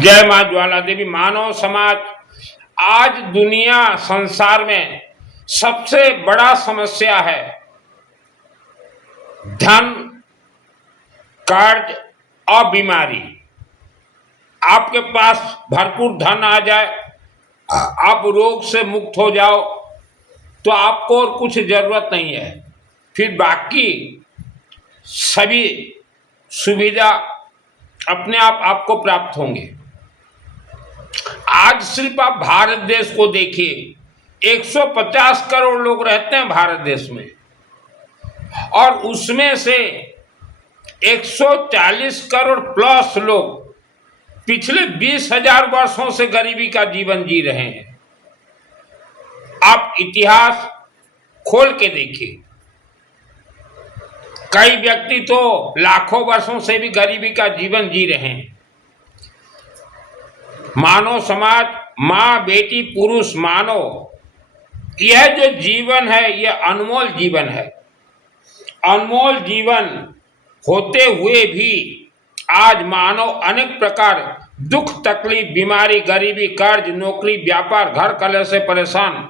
जय मां ज्वाला देवी। मानव समाज आज दुनिया संसार में सबसे बड़ा समस्या है धन, कर्ज और बीमारी। आपके पास भरपूर धन आ जाए, आप रोग से मुक्त हो जाओ तो आपको और कुछ जरूरत नहीं है, फिर बाकी सभी सुविधा अपने आप आपको प्राप्त होंगे। आज सिर्फ आप भारत देश को देखिए, 150 करोड़ लोग रहते हैं भारत देश में, और उसमें से 140 करोड़ प्लस लोग पिछले 20,000 वर्षों से गरीबी का जीवन जी रहे हैं। आप इतिहास खोल के देखिए, कई व्यक्ति तो लाखों वर्षों से भी गरीबी का जीवन जी रहे हैं। मानव समाज, माँ बेटी पुरुष मानव, यह जो जीवन है यह अनमोल जीवन है। अनमोल जीवन होते हुए भी आज मानव अनेक प्रकार दुख, तकलीफ, बीमारी, गरीबी, कर्ज, नौकरी, व्यापार, घर कलह से परेशान।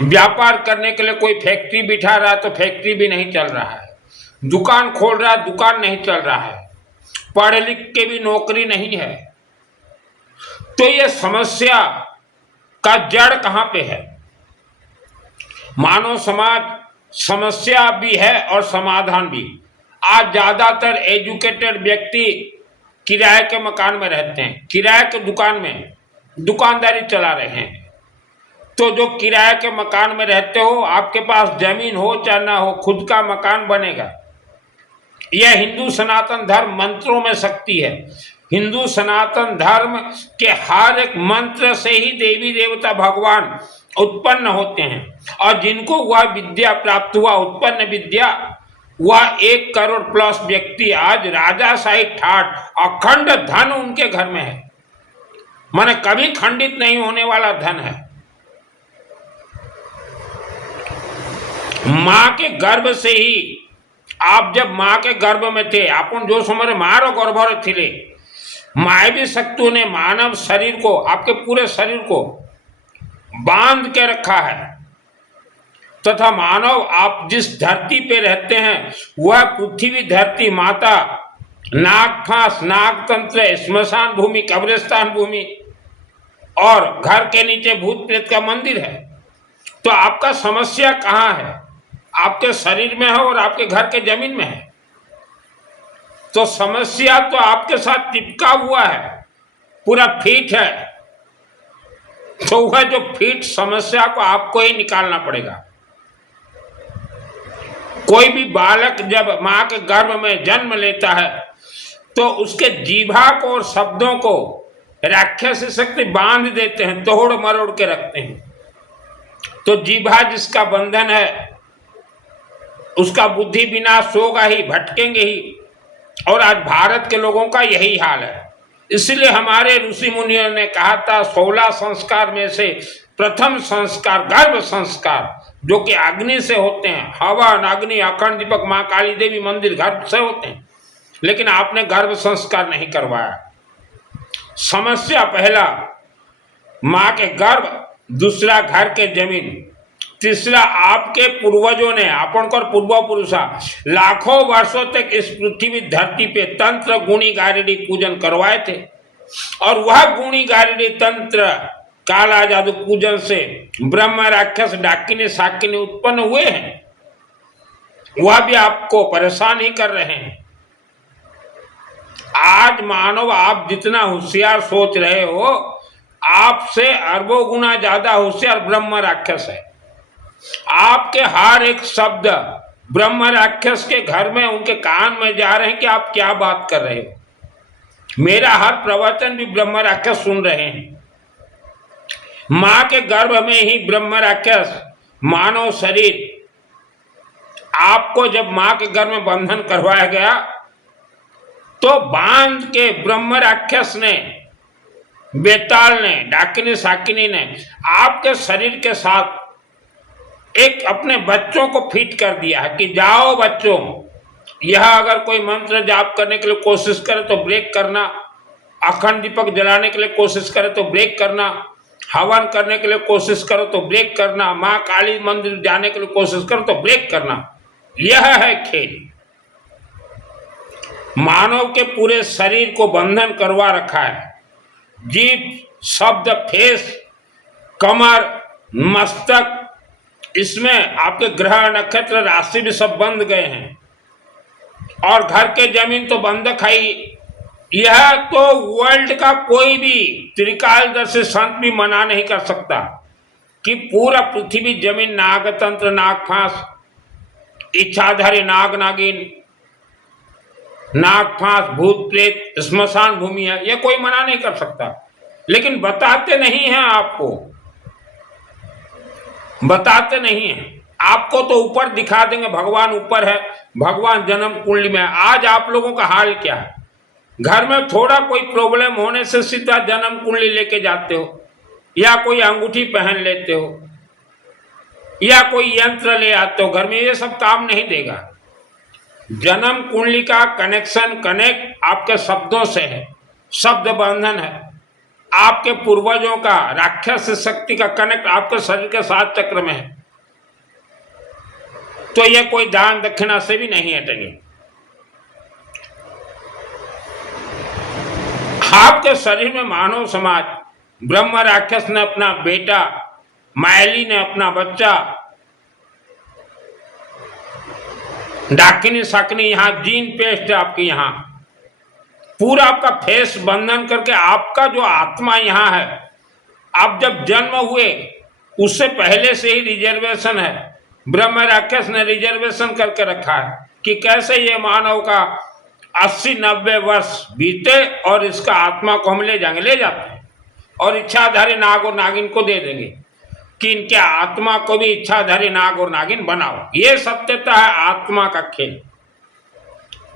व्यापार करने के लिए कोई फैक्ट्री बिठा रहा है तो फैक्ट्री भी नहीं चल रहा है, दुकान खोल रहा है दुकान नहीं चल रहा है, पढ़े लिख के भी नौकरी नहीं है। तो ये समस्या का जड़ कहाँ पे है? मानव समाज समस्या भी है और समाधान भी। आज ज्यादातर एजुकेटेड व्यक्ति किराए के मकान में रहते हैं, किराए के दुकान में दुकानदारी चला रहे हैं। तो जो किराए के मकान में रहते हो, आपके पास जमीन हो चाहे ना हो, खुद का मकान बनेगा। यह हिंदू सनातन धर्म मंत्रों में शक्ति है। हिंदू सनातन धर्म के हर एक मंत्र से ही देवी देवता भगवान उत्पन्न होते हैं, और जिनको वह विद्या प्राप्त हुआ, उत्पन्न विद्या, वह 1 करोड़ प्लस व्यक्ति आज राजाशाही ठाट अखंड धन उनके घर में है। माने कभी खंडित नहीं होने वाला धन है। मां के गर्भ से ही, आप जब मां के गर्भ में थे, अपन जो समय मारो गर्भ थे, मायवी शक्तियों ने मानव शरीर को, आपके पूरे शरीर को बांध के रखा है। तथा मानव, आप जिस धरती पे रहते हैं वह पृथ्वी धरती माता, नाग फांस, नाग तंत्र, स्मशान भूमि, कब्रिस्तान भूमि, और घर के नीचे भूत प्रेत का मंदिर है। तो आपका समस्या कहाँ है? आपके शरीर में है और आपके घर के जमीन में है। तो समस्या तो आपके साथ चिपका हुआ है, पूरा फिट है। तो वह जो फिट समस्या को आपको ही निकालना पड़ेगा। कोई भी बालक जब मां के गर्भ में जन्म लेता है तो उसके जीभा को और शब्दों को राक्षसी शक्ति बांध देते हैं, तोड़ मरोड़ के रखते हैं। तो जीभा जिसका बंधन है उसका बुद्धि विनाश होगा ही, भटकेंगे ही। और आज भारत के लोगों का यही हाल है। इसलिए हमारे ऋषि मुनियों ने कहा था 16 संस्कार में से प्रथम संस्कार गर्भ संस्कार, जो कि अग्नि से होते हैं। हवन, अग्नि, अखंड दीपक, मां काली देवी मंदिर गर्भ से होते हैं। लेकिन आपने गर्भ संस्कार नहीं करवाया। समस्या पहला मां के गर्भ, दूसरा घर के जमीन, तीसरा आपके पूर्वजों ने, अपन को पूर्व पुरुषा लाखों वर्षों तक इस पृथ्वी धरती पे तंत्र गुणी गारिडी पूजन करवाए थे। और वह गुणी गारिडी तंत्र काला जादू पूजन से ब्रह्म, राक्षस, डाकिनी, शाकिनी उत्पन्न हुए हैं। वह भी आपको परेशान ही कर रहे हैं। आज मानव, आप जितना होशियार सोच रहे हो, आपसे अरबों गुना ज्यादा होशियार ब्रह्म राक्षस है। आपके हर एक शब्द ब्रह्म राक्षस के घर में, उनके कान में जा रहे हैं कि आप क्या बात कर रहे हो। मेरा हर प्रवचन भी ब्रह्म राक्षस सुन रहे हैं। मां के गर्भ में ही ब्रह्म राक्षस, मानव शरीर, आपको जब मां के गर्भ में बंधन करवाया गया तो बांध के ब्रह्म राक्षस ने, बेताल ने, डाकिनी शाकिनी ने आपके शरीर के साथ एक अपने बच्चों को फिट कर दिया है कि जाओ बच्चों, यह अगर कोई मंत्र जाप करने के लिए कोशिश करे तो ब्रेक करना, अखंड दीपक जलाने के लिए कोशिश करे तो ब्रेक करना, हवन करने के लिए कोशिश करो तो ब्रेक करना, माँ काली मंदिर जाने के लिए कोशिश करो तो ब्रेक करना। यह है खेल। मानव के पूरे शरीर को बंधन करवा रखा है। जीभ, शब्द, फेस, कमर, मस्तक, इसमें आपके ग्रह, नक्षत्र, राशि भी सब बंध गए हैं। और घर के जमीन तो बंधक है ही। यह तो वर्ल्ड का कोई भी त्रिकालदर्शी संत भी मना नहीं कर सकता कि पूरा पृथ्वी जमीन नागतंत्र, नागफांस, इच्छाधारी नाग नागिन, नागफांस, भूत प्रेत, स्मशान भूमि है। यह कोई मना नहीं कर सकता, लेकिन बताते नहीं हैं आपको, बताते नहीं हैं आपको। तो ऊपर दिखा देंगे भगवान ऊपर है, भगवान जन्म कुंडली में है। आज आप लोगों का हाल क्या है? घर में थोड़ा कोई प्रॉब्लम होने से सीधा जन्म कुंडली लेके जाते हो, या कोई अंगूठी पहन लेते हो, या कोई यंत्र ले आते हो घर में। ये सब काम नहीं देगा। जन्म कुंडली का कनेक्ट आपके शब्दों से है, शब्द बंधन है। आपके पूर्वजों का राक्षस शक्ति का कनेक्ट आपके शरीर के 7 चक्र में है। तो ये कोई दान दक्षिणा से भी नहीं हटेंगे। आपके शरीर में मानव समाज, ब्रह्म राक्षस ने अपना बेटा, मायली ने अपना बच्चा, डाकिनी शाकिनी, यहाँ जीन पेस्ट है आपके यहाँ, पूरा आपका फेस बंधन करके आपका जो आत्मा यहाँ है। आप जब जन्म हुए उससे पहले से ही रिजर्वेशन है। ब्रह्म राक्षस ने रिजर्वेशन करके रखा है कि कैसे ये मानव का 80-90 वर्ष बीते और इसका आत्मा को हम ले जाएंगे, ले जाते हैं, और इच्छाधारी नाग और नागिन को दे देंगे कि इनके आत्मा को भी इच्छाधारी नाग और नागिन बनाओ। ये सत्यता है आत्मा का खेल।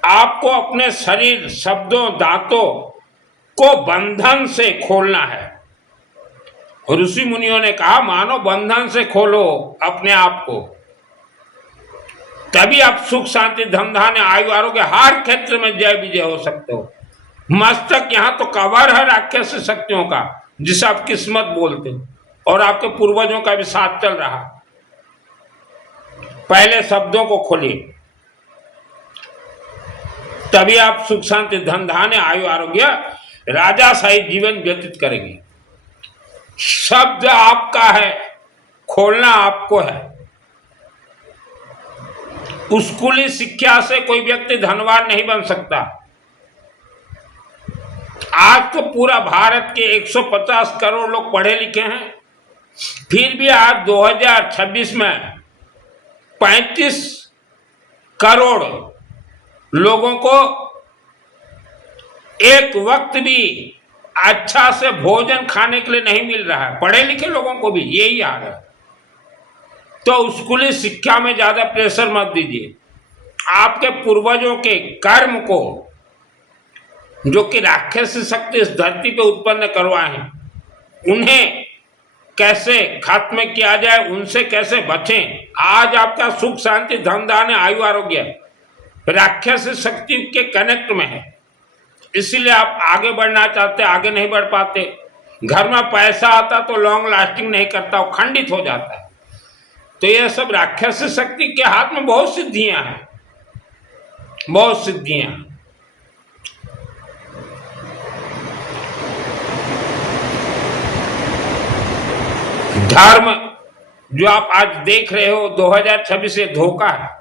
आपको अपने शरीर, शब्दों, दांतों को बंधन से खोलना है। ऋषि मुनियों ने कहा मानो बंधन से खोलो अपने आप को, तभी आप सुख, शांति, धन धान्य, आयु, आरोग्य हर क्षेत्र में जय विजय हो सकते हो। मस्तक यहाँ तो कवर है राक्षस शक्तियों का, जिसे आप किस्मत बोलते हो, और आपके पूर्वजों का भी साथ चल रहा। पहले शब्दों को खोलिए, तभी आप सुख, शांति, धन धान्य, आयु, आरोग्य, राजाशाही जीवन व्यतीत करेंगे। शब्द आपका है, खोलना आपको है। स्कूली शिक्षा से कोई व्यक्ति धनवान नहीं बन सकता। आज तो पूरा भारत के 150 करोड़ लोग पढ़े लिखे हैं, फिर भी आज 2026 में 35 करोड़ लोगों को एक वक्त भी अच्छा से भोजन खाने के लिए नहीं मिल रहा है। पढ़े लिखे लोगों को भी यही हाल है। तो स्कूली शिक्षा में ज्यादा प्रेशर मत दीजिए। आपके पूर्वजों के कर्म को, जो कि राक्षस शक्ति इस धरती पे उत्पन्न करवाए हैं, उन्हें कैसे खत्म किया जाए, उनसे कैसे बचें। आज आपका सुख, शांति, धन धान्य, आयु, आरोग्य राक्षस शक्ति के कनेक्ट में है। इसीलिए आप आगे बढ़ना चाहते, आगे नहीं बढ़ पाते। घर में पैसा आता तो लॉन्ग लास्टिंग नहीं करता, वो खंडित हो जाता है। तो ये सब राक्षस शक्ति के हाथ में बहुत सिद्धियां हैं, बहुत सिद्धियां। धर्म जो आप आज देख रहे हो 2026 से धोखा है।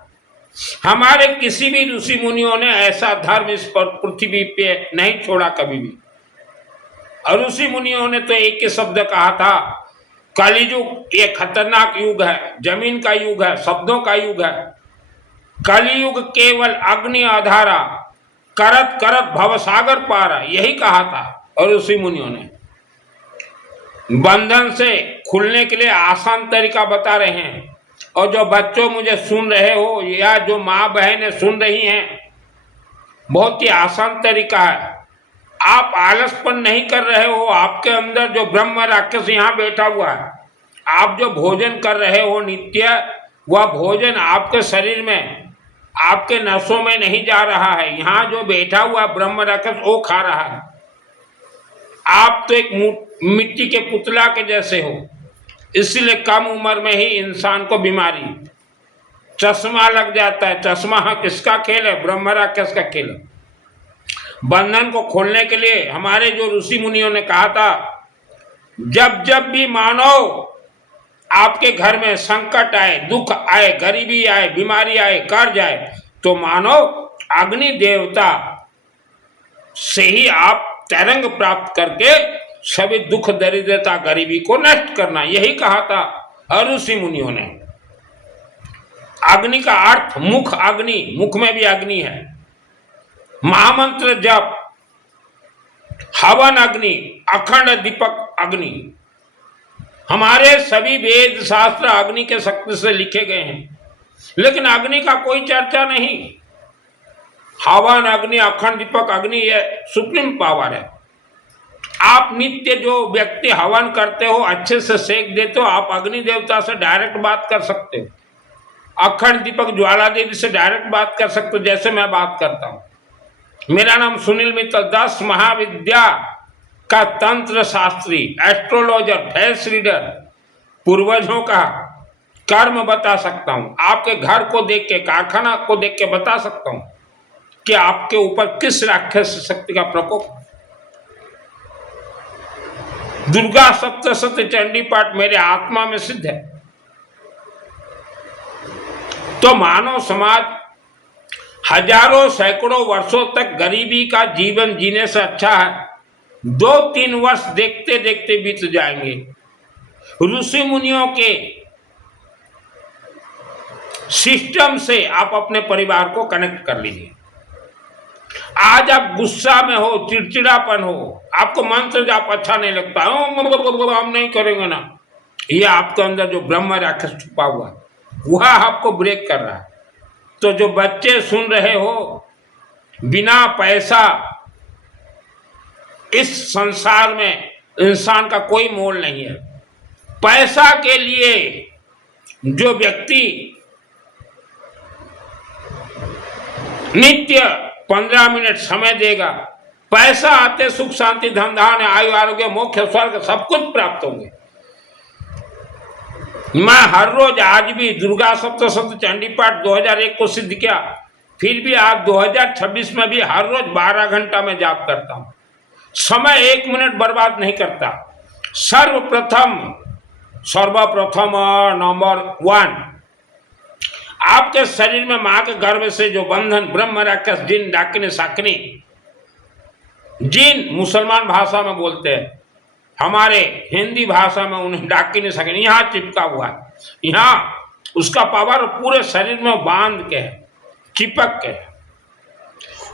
हमारे किसी भी ऋषि मुनियों ने ऐसा धर्म इस पर पृथ्वी पे नहीं छोड़ा कभी भी। और ऋषि मुनियों ने तो एक ही शब्द कहा था, कलियुग ये खतरनाक युग है, जमीन का युग है, शब्दों का युग है। कलियुग केवल अग्नि आधारा, करत करत भवसागर पारा, यही कहा था। और ऋषि मुनियों ने बंधन से खुलने के लिए आसान तरीका बता रहे हैं। और जो बच्चों मुझे सुन रहे हो, या जो माँ बहनें सुन रही हैं, बहुत ही आसान तरीका है। आप आलसपन नहीं कर रहे हो। आपके अंदर जो ब्रह्म राक्षस यहाँ बैठा हुआ है, आप जो भोजन कर रहे हो नित्य, वह भोजन आपके शरीर में, आपके नसों में नहीं जा रहा है। यहाँ जो बैठा हुआ ब्रह्म राक्षस वो खा रहा है। आप तो एक मिट्टी के पुतला के जैसे हो, इसलिए कम उम्र में ही इंसान को बीमारी, चश्मा लग जाता है। चश्मा किसका खेल है? ब्रह्म राक्षस का खेल है। बंधन को खोलने के लिए हमारे जो ऋषि मुनियों ने कहा था, जब जब भी मानव आपके घर में संकट आए, दुख आए, गरीबी आए, बीमारी आए, कर्ज आए, तो मानव अग्नि देवता से ही आप तरंग प्राप्त करके सभी दुख, दरिद्रता, गरीबी को नष्ट करना, यही कहा था ऋषि मुनियों ने। अग्नि का अर्थ मुख अग्नि, मुख में भी अग्नि है। महामंत्र जप, हवन अग्नि, अखंड दीपक अग्नि। हमारे सभी वेद शास्त्र अग्नि के शक्ति से लिखे गए हैं, लेकिन अग्नि का कोई चर्चा नहीं। हवन अग्नि, अखंड दीपक अग्नि, ये सुप्रीम पावर है। आप नित्य जो व्यक्ति हवन करते हो, अच्छे से सेक देते हो, आप अग्नि देवता से डायरेक्ट बात कर सकते हो। अखंड दीपक ज्वाला देवी से डायरेक्ट बात कर सकते हो, जैसे मैं बात करता हूं। मेरा नाम सुनील मित्तल, 10 महाविद्या का तंत्र शास्त्री, एस्ट्रोलॉजर, फेस रीडर, पूर्वजों का कर्म बता सकता हूं। आपके घर को देख के, कारखाना को देख के बता सकता हूं कि आपके ऊपर किस राक्षस शक्ति का प्रकोप। दुर्गा सप्तशती चंडी पाठ मेरे आत्मा में सिद्ध है। तो मानव समाज हजारों सैकड़ों वर्षों तक गरीबी का जीवन जीने से अच्छा है 2-3 वर्ष देखते देखते बीत जाएंगे। ऋषि मुनियों के सिस्टम से आप अपने परिवार को कनेक्ट कर लीजिए। आज आप गुस्सा में हो, चिड़चिड़ापन हो, आपको मंत्र जाप अच्छा नहीं लगता, हम नहीं करेंगे ना, ये आपके अंदर जो ब्रह्म राक्षस छुपा हुआ है वह आपको ब्रेक कर रहा है। तो जो बच्चे सुन रहे हो, बिना पैसा इस संसार में इंसान का कोई मोल नहीं है। पैसा के लिए जो व्यक्ति नित्य 15 मिनट समय देगा, पैसा आते सुख शांति धन धान्य आयु आरोग्य मोक्ष स्वर्ग सब कुछ प्राप्त होंगे। मैं हर रोज आज भी दुर्गा सप्तशती चंडी पाठ 2001 को सिद्ध किया, फिर भी आज 2026 में भी हर रोज 12 घंटा में जाप करता हूं। समय 1 मिनट बर्बाद नहीं करता। सर्वप्रथम नंबर 1, आपके शरीर में मां के गर्भ से जो बंधन, ब्रह्म राक्षस, जिन, डाकिनी, शाकिनी, जिन मुसलमान भाषा में बोलते हैं, हमारे हिंदी भाषा में उन्हें डाकिनी, शाकिनी, यहाँ चिपका हुआ है। यहाँ उसका पावर पूरे शरीर में बांध के है, चिपक के है।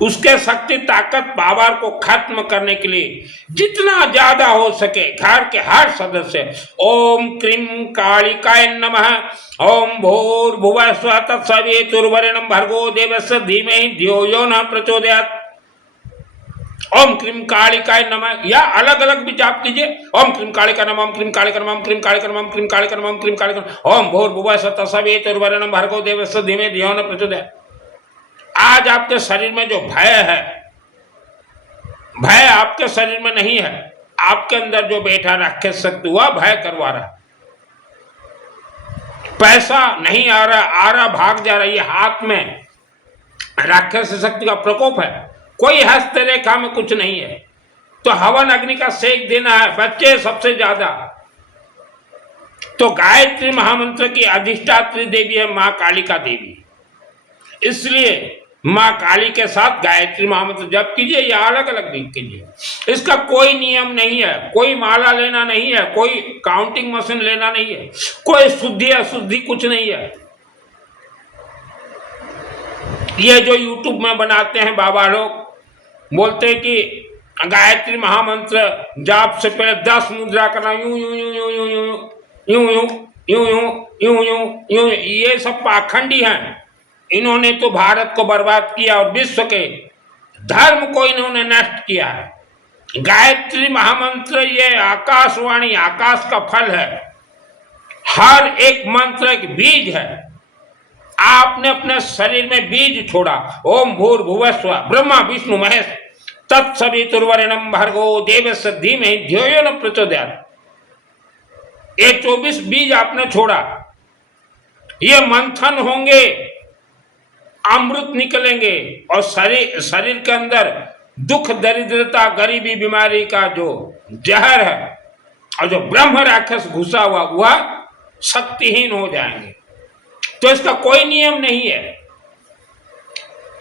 उसके शक्ति, ताकत, पावर को खत्म करने के लिए जितना ज्यादा हो सके घर के हर सदस्य ओम क्रीम कालिकाय नमः, ओम भूर्भुवः स्वः तत्सवितुर्वरेण्यं भर्गो देवस्य धीमहि धियो यो न प्रचोदयात्, ओम क्रीम कालिकाय नमः, या अलग अलग भी जाप कीजिए। ओम क्रीम कालिकाय नमः, ओम क्रीम कालिकाय नमः, ओम क्रीम कालिकाय नमः, ओम क्रीम कालिकाय नमः, ओम क्रीम कालिकाय नमः, ओम भूर्भुवः स्वः तत्सवितुर्वरेण्यं भर्गो देवस्य धीमहि धियो न प्रचोदयात्। आज आपके शरीर में जो भय है, भय आपके शरीर में नहीं है, आपके अंदर जो बैठा राक्षस शक्ति वह भय करवा रहा। पैसा नहीं आ रहा भाग जा रहा, ये हाथ में राक्षस शक्ति का प्रकोप है। कोई हस्तरेखा में कुछ नहीं है, तो हवन अग्नि का सेक देना है। बच्चे सबसे ज्यादा, तो गायत्री महामंत्र की अधिष्ठात्री देवी है मां कालिका देवी, इसलिए मां काली के साथ गायत्री महामंत्र जप कीजिए या अलग अलग भी कीजिए। इसका कोई नियम नहीं है, कोई माला लेना नहीं है, कोई काउंटिंग मशीन लेना नहीं है, कोई शुद्धि अशुद्धि कुछ नहीं है। ये जो यूट्यूब में बनाते हैं बाबा लोग, बोलते हैं कि गायत्री महामंत्र जाप से पहले 10 मुद्रा करना, यूं यूं यूं यूं यूं यूं यूं यूं यूं यूं यूं यूं, ये सब पाखंडी हैं। इन्होंने तो भारत को बर्बाद किया और विश्व के धर्म को इन्होंने नष्ट किया है। गायत्री महामंत्र ये आकाशवाणी, आकाश का फल है। हर एक मंत्र एक बीज है। आपने अपने शरीर में बीज छोड़ा। ओम भूर्भुवः स्वः, ब्रह्मा विष्णु महेश तत्सवितुर्वरेण्यं भर्गो देवस्य धीमहि धियो यो न प्रचोदयात्। ये 24 बीज आपने छोड़ा, ये मंथन होंगे, अमृत निकलेंगे और शरीर के अंदर दुख, दरिद्रता, गरीबी, बीमारी का जो जहर है और जो ब्रह्म राक्षस घुसा हुआ वह शक्तिहीन हो जाएंगे। तो इसका कोई नियम नहीं है।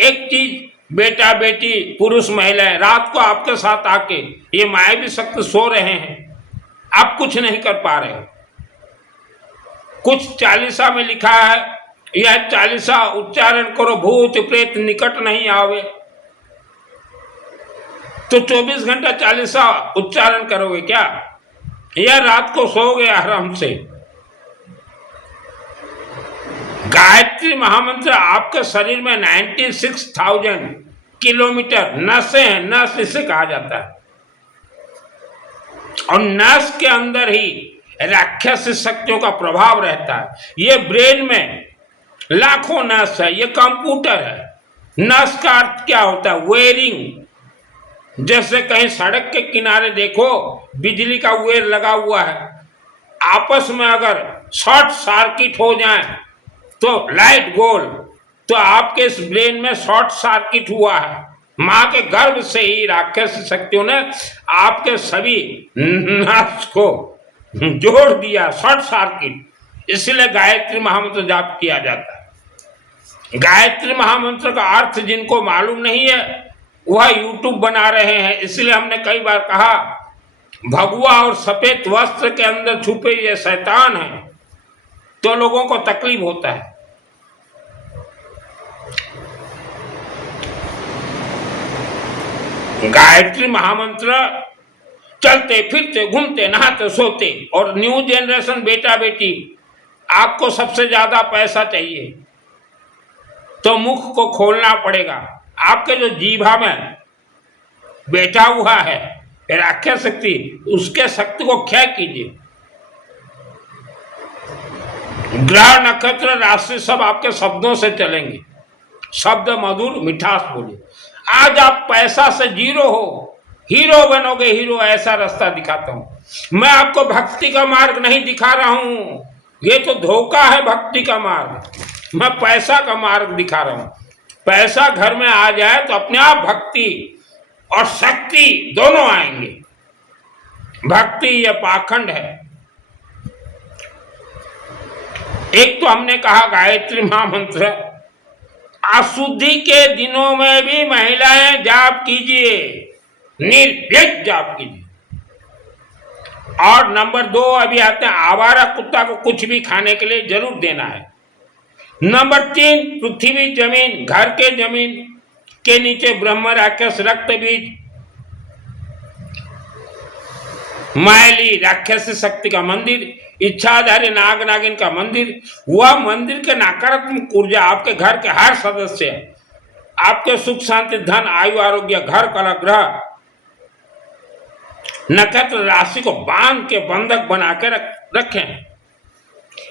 एक चीज, बेटा बेटी, पुरुष महिलाएं रात को आपके साथ आके ये मायावी शक्ति सो रहे हैं, आप कुछ नहीं कर पा रहे। कुछ चालीसा में लिखा है, यह चालीसा उच्चारण करो भूत प्रेत निकट नहीं आवे। तो 24 घंटा चालीसा उच्चारण करोगे क्या? या रात को सोओगे आराम से? गायत्री महामंत्र आपके शरीर में 96,000 किलोमीटर नसें हैं, नस इसे कहा जाता है, और नस के अंदर ही राक्षस शक्तियों का प्रभाव रहता है। ये ब्रेन में लाखों नस है, ये कंप्यूटर है। नस का अर्थ क्या होता है? वेयरिंग। जैसे कहीं सड़क के किनारे देखो बिजली का वेयर लगा हुआ है, आपस में अगर शॉर्ट सर्किट हो जाए तो लाइट गोल, तो आपके इस ब्रेन में शॉर्ट सर्किट हुआ है। मां के गर्भ से ही राक्षस शक्तियों ने आपके सभी नस को जोड़ दिया, शॉर्ट सर्किट। इसलिए गायत्री महामंत्र जाप किया जाता है। गायत्री महामंत्र का अर्थ जिनको मालूम नहीं है वह यूट्यूब बना रहे हैं। इसलिए हमने कई बार कहा भगवा और सफेद वस्त्र के अंदर छुपे ये शैतान है, तो लोगों को तकलीफ होता है। गायत्री महामंत्र चलते फिरते घूमते नहाते सोते, और न्यू जनरेशन बेटा बेटी आपको सबसे ज्यादा पैसा चाहिए तो मुख को खोलना पड़ेगा। आपके जो जीभा में बैठा हुआ है राक्षस शक्ति, उसके शक्ति को क्षय कीजिए। ग्रह नक्षत्र राशि सब आपके शब्दों से चलेंगे। शब्द मधुर मिठास बोलिए। आज आप पैसा से जीरो हो, हीरो बनोगे हीरो, ऐसा रास्ता दिखाता हूं मैं आपको। भक्ति का मार्ग नहीं दिखा रहा हूं, ये तो धोखा है भक्ति का मार्ग। मैं पैसा का मार्ग दिखा रहा हूं। पैसा घर में आ जाए तो अपने आप भक्ति और शक्ति दोनों आएंगे। भक्ति यह पाखंड है। एक तो हमने कहा गायत्री महामंत्र, अशुद्धि के दिनों में भी महिलाएं जाप कीजिए, निर्भीक जाप कीजिए। और नंबर 2 अभी आते हैं, आवारा कुत्ता को कुछ भी खाने के लिए जरूर देना है। नंबर 3 पृथ्वी जमीन, घर के जमीन के नीचे ब्रह्म राक्षस रक्त बीज मायली राक्षस शक्ति का मंदिर, इच्छाधारी नाग नागिन का मंदिर, वह मंदिर के नकारात्मक ऊर्जा आपके घर के हर सदस्य, आपके सुख शांति धन आयु आरोग्य घर कला ग्रह नक्षत्र राशि को बांध के बंधक बना के रखें।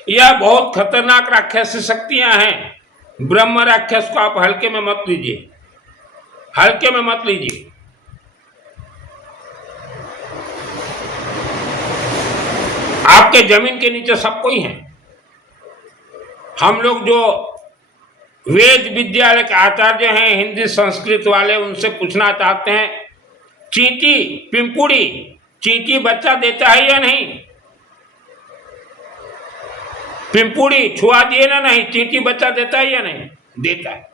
यह बहुत खतरनाक राक्षस शक्तियां हैं। ब्रह्म राक्षस को आप हल्के में मत लीजिए, हल्के में मत लीजिए। आपके जमीन के नीचे सब कोई है। हम लोग जो वेद विद्यालय के आचार्य हैं, हिंदी संस्कृत वाले, उनसे पूछना चाहते हैं, चींटी पिंपुड़ी, चींटी बच्चा देता है या नहीं? पिंपुड़ी छुआ दिए ना, नहीं, चींटी बच्चा देता है या नहीं? देता है।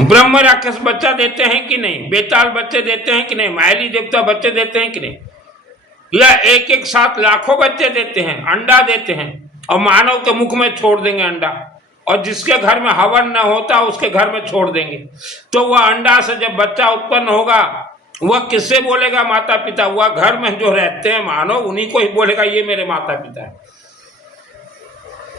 ब्रह्म राक्षस बच्चा देते हैं कि नहीं? बेताल बच्चे देते हैं कि नहीं? मायली देवता बच्चे देते हैं कि नहीं? यह एक एक साथ लाखों बच्चे देते हैं, अंडा देते हैं, और मानव के मुख में छोड़ देंगे अंडा, और जिसके घर में हवन न होता उसके घर में छोड़ देंगे। तो वह अंडा से जब बच्चा उत्पन्न होगा वह किससे बोलेगा? माता पिता। वह घर में जो रहते हैं मानव, उन्हीं को ही बोलेगा ये मेरे माता पिता है।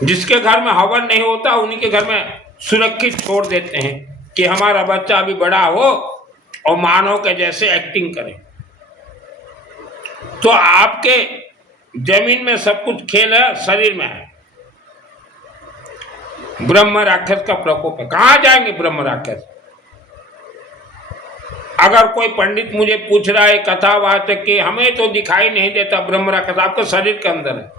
जिसके घर में हवन नहीं होता उन्हीं के घर में सुरक्षित छोड़ देते हैं कि हमारा बच्चा अभी बड़ा हो और मानव के जैसे एक्टिंग करे। तो आपके जमीन में सब कुछ खेल है, शरीर में है। ब्रह्म राक्षस का प्रकोप है। कहां जाएंगे ब्रह्म राक्षस? अगर कोई पंडित मुझे पूछ रहा है कथावाचक कि हमें तो दिखाई नहीं देता ब्रह्म राक्षस, आपके शरीर के अंदर है,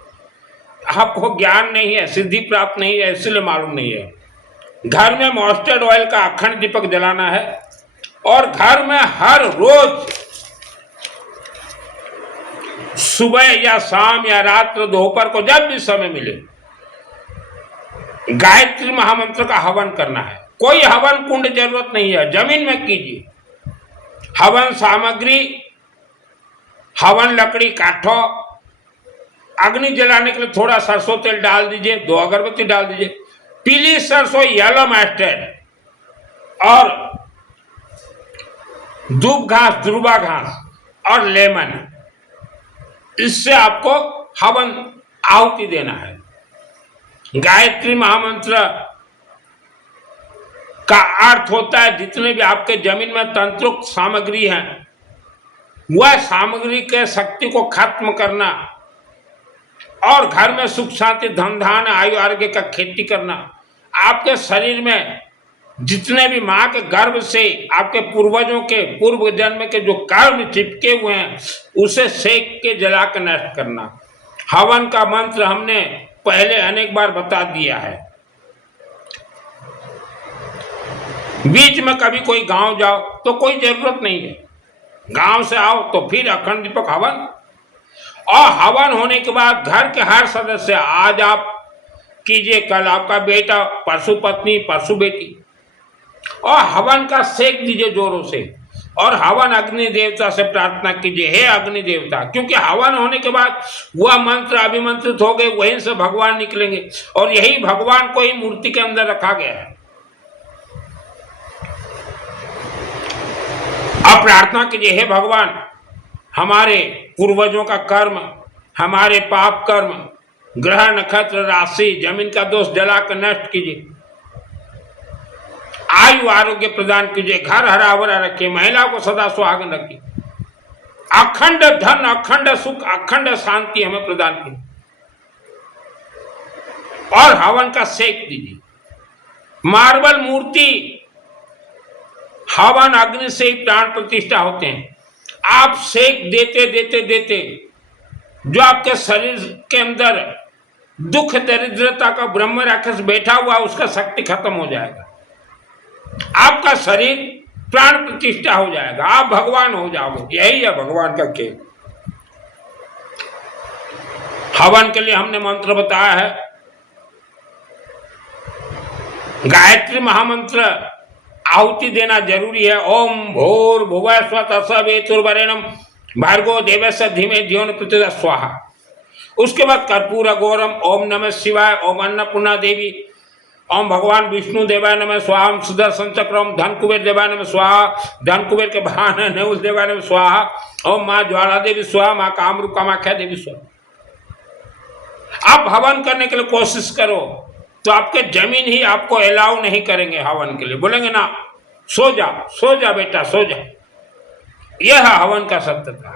आपको ज्ञान नहीं है, सिद्धि प्राप्त नहीं है, इसलिए मालूम नहीं है। घर में मस्टर्ड ऑयल का अखंड दीपक जलाना है और घर में हर रोज सुबह या शाम या रात्र दोपहर को जब भी समय मिले गायत्री महामंत्र का हवन करना है। कोई हवन कुंड जरूरत नहीं है, जमीन में कीजिए। हवन सामग्री, हवन लकड़ी, काठों, अग्नि जलाने के लिए थोड़ा सरसों तेल डाल दीजिए, 2 अगरबत्ती डाल दीजिए, पीली सरसों, येलो मस्टर्ड और दूब घास, ध्रुवा घास और लेमन, इससे आपको हवन आहुति देना है। गायत्री महामंत्र का अर्थ होता है जितने भी आपके जमीन में तंत्रोक्त सामग्री है वह सामग्री के शक्ति को खत्म करना और घर में सुख शांति धन धान आयु आरोग्य का खेती करना। आपके शरीर में जितने भी माँ के गर्भ से आपके पूर्वजों के पूर्व जन्म के जो कर्म चिपके हुए हैं उसे सेक के जला के नष्ट करना। हवन का मंत्र हमने पहले अनेक बार बता दिया है। बीच में कभी कोई गांव जाओ तो कोई जरूरत नहीं है, गांव से आओ तो फिर अखंड दीपक हवन, और हवन होने के बाद घर के हर सदस्य, आज आप कीजिए, कल आपका बेटा, परसों पत्नी, परसों बेटी, और हवन का सेक दीजिए जोरों से। और हवन अग्नि देवता से प्रार्थना कीजिए, हे अग्नि देवता, क्योंकि हवन होने के बाद वह मंत्र अभिमंत्रित हो गए, वहीं से भगवान निकलेंगे और यही भगवान को ही मूर्ति के अंदर रखा गया है। अब प्रार्थना कीजिए, हे भगवान, हमारे पूर्वजों का कर्म, हमारे पाप कर्म, ग्रह नक्षत्र राशि जमीन का दोष जला कर नष्ट कीजिए, आयु आरोग्य प्रदान कीजिए, घर हरा भरा रखिए, महिला को सदा सुहागन रखिए, अखंड धन, अखंड सुख, अखंड शांति हमें प्रदान कीजिए और हवन का सेक दीजिए। मार्बल मूर्ति हवन अग्नि से ही प्राण प्रतिष्ठा होते हैं। आप सेक देते देते देते जो आपके शरीर के अंदर दुख दरिद्रता का ब्रह्म राक्षस बैठा हुआ उसका शक्ति खत्म हो जाएगा, आपका शरीर प्राण प्रतिष्ठा हो जाएगा, आप भगवान हो जाओगे। यही है भगवान का खेल। हवन के लिए हमने मंत्र बताया है, गायत्री महामंत्र आहुति देना जरूरी है। ओम भूर भुवः स्वः तत्सवितुर्वरेण्यं भार्गो देवस्य धीमहि धियो न प्रचोदयात् स्वाहा। उसके बाद कर्पूर गौरम, ओम नमः शिवाय, ओम अन्नपूर्णा देवी, ओम भगवान विष्णु देवाय नमः स्वाहा, ओम सुदर्शन चक्रम, धन कुबेर देवाय नमः स्वाहा, धन कुबेर के वाहन नेउस देवाय नमः स्वाहा, ओम माँ ज्वाला देवी स्वाहा, माँ कामरूप कामाख्या देवी स्वाहा। आप हवन करने के लिए कोशिश करो तो आपके जमीन ही आपको अलाउ नहीं करेंगे हवन के लिए, बोलेंगे ना सो जा, सो जा बेटा, सो जा। यह है हवन का सत्यता।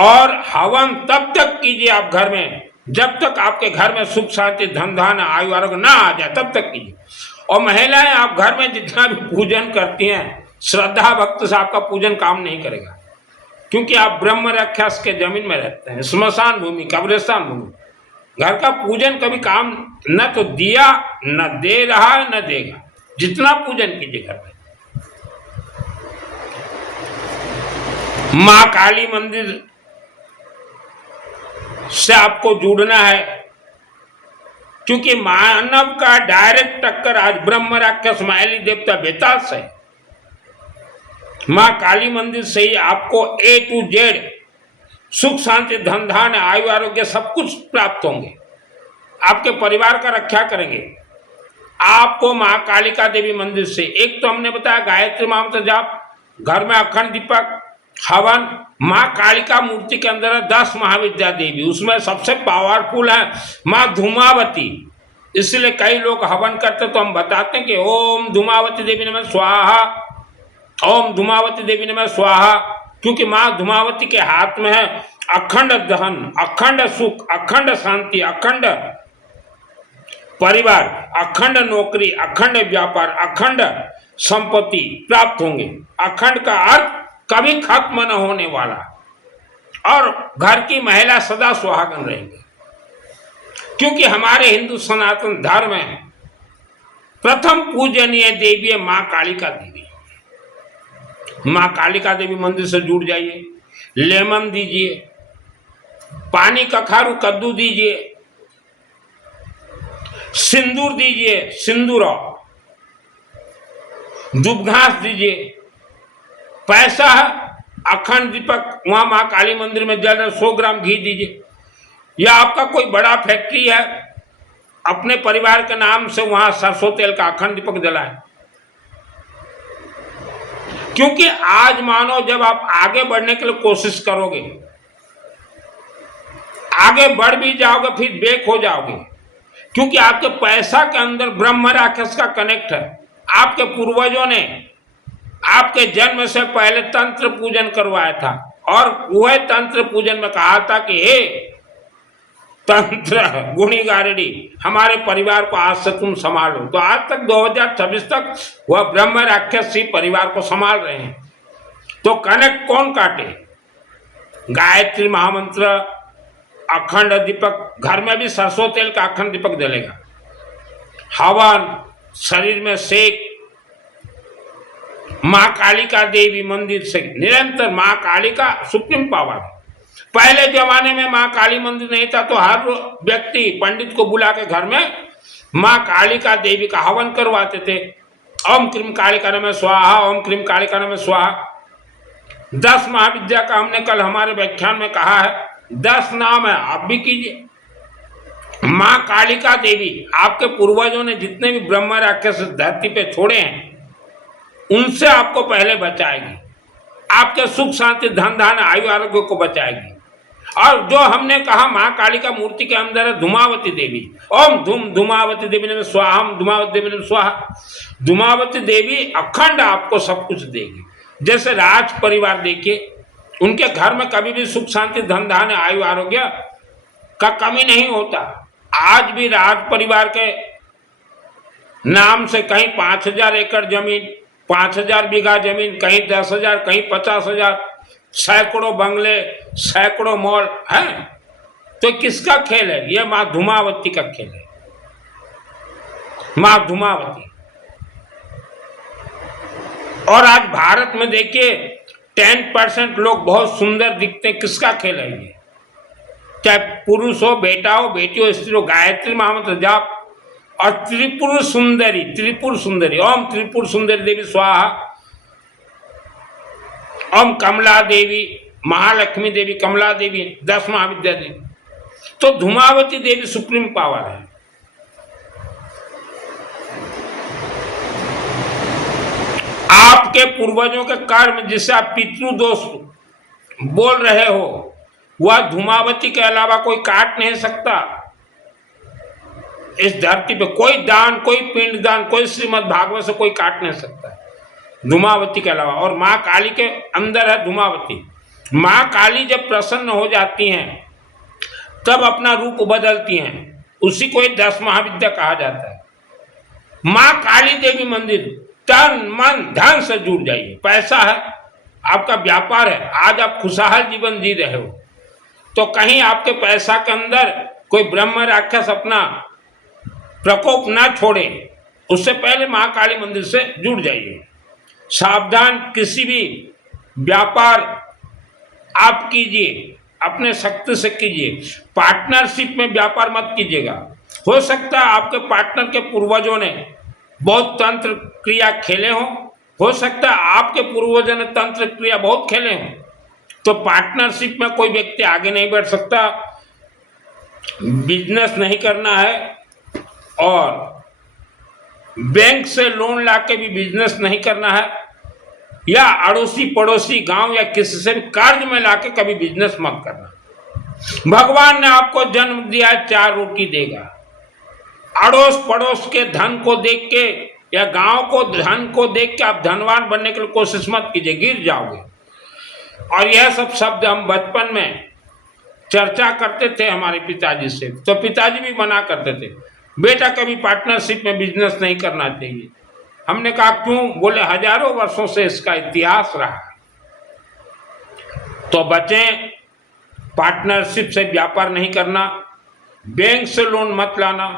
और हवन तब तक कीजिए आप घर में जब तक आपके घर में सुख शांति धन धान आयु आरोग्य ना आ जाए, तब तक कीजिए। और महिलाएं आप घर में जितना भी पूजन करती हैं, श्रद्धा भक्ति से आपका पूजन काम नहीं करेगा, क्योंकि आप ब्रह्म राक्षस के जमीन में रहते हैं, स्मशान भूमि, कब्रिस्तान भूमि। घर का पूजन कभी काम न तो दिया, न दे रहा, न देगा। जितना पूजन कीजिए घर में। मां काली मंदिर से आपको जुड़ना है, क्योंकि मानव का डायरेक्ट टक्कर आज ब्रह्म राक्षस मायाली देवता बेताल से। मां काली मंदिर से ही आपको A to Z सुख शांति धन धान आयु आरोग्य सब कुछ प्राप्त होंगे। आपके परिवार का रक्षा करेंगे। आपको मां कालिका देवी मंदिर से, एक तो हमने बताया गायत्री मंत्र जाप, घर में अखंड दीपक, हवन। मां कालिका मूर्ति के अंदर है 10 महाविद्या देवी, उसमें सबसे पावरफुल है मां धूमावती। इसलिए कई लोग हवन करते तो हम बताते हैं कि ओम धूमावती देवी नमः स्वाहा, ओम धूमावती देवी नमः स्वाहा, क्योंकि मां धूमावती के हाथ में है अखंड धन, अखंड सुख, अखंड शांति, अखंड परिवार, अखंड नौकरी, अखंड व्यापार, अखंड संपत्ति प्राप्त होंगे। अखंड का अर्थ कभी खत्म न होने वाला, और घर की महिला सदा सुहागन रहेंगे। क्योंकि हमारे हिंदू सनातन धर्म में प्रथम पूजनीय देवी है मां कालिका देवी। मां कालिका देवी मंदिर से जुड़ जाइए, लेमन दीजिए, पानी कखारू कद्दू दीजिए, सिंदूर दीजिए, सिंदूर दुब घास दीजिए, पैसा है अखंड दीपक वहां मां काली मंदिर में जल रहे 100 ग्राम घी दीजिए। या आपका कोई बड़ा फैक्ट्री है, अपने परिवार के नाम से वहां सरसों तेल का अखंड दीपक जलाएं। क्योंकि आज मानो जब आप आगे बढ़ने के लिए कोशिश करोगे, आगे बढ़ भी जाओगे फिर बेक हो जाओगे, क्योंकि आपके पैसा के अंदर ब्रह्म राक्षस का कनेक्ट है। आपके पूर्वजों ने आपके जन्म से पहले तंत्र पूजन करवाया था, और वह तंत्र पूजन में कहा था कि हे तंत्र गुणी गारडी, हमारे परिवार को आज से तुम संभालो। तो आज तक 2026 तक वह ब्रह्म राक्षस ही परिवार को संभाल रहे हैं। तो कनेक्ट कौन काटे? गायत्री महामंत्र, अखंड दीपक, घर में भी सरसों तेल का अखंड दीपक जलेगा, हवन, शरीर में सेक, मां कालिका देवी मंदिर से निरंतर, मां कालिका सुप्रीम पावर है। पहले जमाने में मां काली मंदिर नहीं था तो हर व्यक्ति पंडित को बुला के घर में मां कालिका देवी का हवन करवाते थे। ओम क्रीम कालिका नमः स्वाहा, ओम क्रीम कालिका नमः स्वाहा। 10 महाविद्या का हमने कल हमारे व्याख्यान में कहा है, 10 नाम है, आप भी कीजिए। मां कालिका देवी आपके पूर्वजों ने जितने भी ब्रह्म राक्षस धरती पे छोड़े हैं उनसे आपको पहले बचाएगी, आपके सुख शांति धन धान आयु आरोग्य को बचाएगी। और जो हमने कहा मां काली का मूर्ति के अंदर है धूमावती देवी, ओम धूम धूमावती देवी ने स्वाहा, धूमावती देवी ने स्वाहा। धूमावती देवी अखंड आपको सब कुछ देगी। जैसे राज परिवार देखिए, उनके घर में कभी भी सुख शांति धन धान आयु आरोग्य का कमी नहीं होता। आज भी राज परिवार के नाम से कहीं 5000 एकड़ जमीन, 5000 बीघा जमीन, कहीं 10,000, कहीं 50,000, सैकड़ों बंगले, सैकड़ों मॉल हैं। तो किसका खेल है? ये मां धूमावती का खेल है, मां धूमावती। और आज भारत में देखिए 10% लोग बहुत सुंदर दिखते हैं, किसका खेल है ये? चाहे पुरुष हो, बेटा हो, बेटी हो, स्त्री हो, गायत्री महामंत्र जाप। और त्रिपुर सुंदरी, त्रिपुर सुंदरी, ओम त्रिपुर सुंदरी देवी स्वाहा, ओम कमला देवी, महालक्ष्मी देवी, कमला देवी, 10 महाविद्या देवी। तो धूमावती देवी सुप्रीम पावर है। आपके पूर्वजों के कर्म जिसे आप पितृदोष बोल रहे हो, वह धूमावती के अलावा कोई काट नहीं सकता। इस धरती पे कोई दान, कोई पिंड दान, कोई श्रीमद् भागवत से कोई काट नहीं सकता धूमावती के अलावा। और मां काली के अंदर है धूमावती। मां काली जब प्रसन्न हो जाती हैं तब अपना रूप बदलती हैं, उसी को 10 महाविद्या कहा जाता है। मां काली देवी मंदिर, तन मन धन से जुड़ जाइए। पैसा है, आपका व्यापार है, आज आप खुशहाल जीवन जी रहे हो, तो कहीं आपके पैसा के अंदर कोई ब्रह्म राक्षस अपना प्रकोप ना छोड़े, उससे पहले मां काली मंदिर से जुड़ जाइए। सावधान, किसी भी व्यापार आप कीजिए अपने शक्ति से कीजिए, पार्टनरशिप में व्यापार मत कीजिएगा। हो सकता है आपके पार्टनर के पूर्वजों ने बहुत तंत्र क्रिया खेले हो सकता है आपके पूर्वजों ने तंत्र क्रिया बहुत खेले हों, तो पार्टनरशिप में कोई व्यक्ति आगे नहीं बढ़ सकता। बिजनेस नहीं करना है, और बैंक से लोन लाके भी बिजनेस नहीं करना है, या अड़ोसी पड़ोसी गांव या किसी से भी कर्ज में लाके कभी बिजनेस मत करना। भगवान ने आपको जन्म दिया है, 4 रोटी देगा। अड़ोस पड़ोस के धन को देख के या गांव को धन को देख के आप धनवान बनने के लिए कोशिश मत कीजिए, गिर जाओगे। और यह सब शब्द हम बचपन में चर्चा करते थे हमारे पिताजी से, तो पिताजी भी मना करते थे, बेटा कभी पार्टनरशिप में बिजनेस नहीं करना चाहिए। हमने कहा क्यों? बोले हजारों वर्षों से इसका इतिहास रहा है। तो बचें, पार्टनरशिप से व्यापार नहीं करना, बैंक से लोन मत लाना,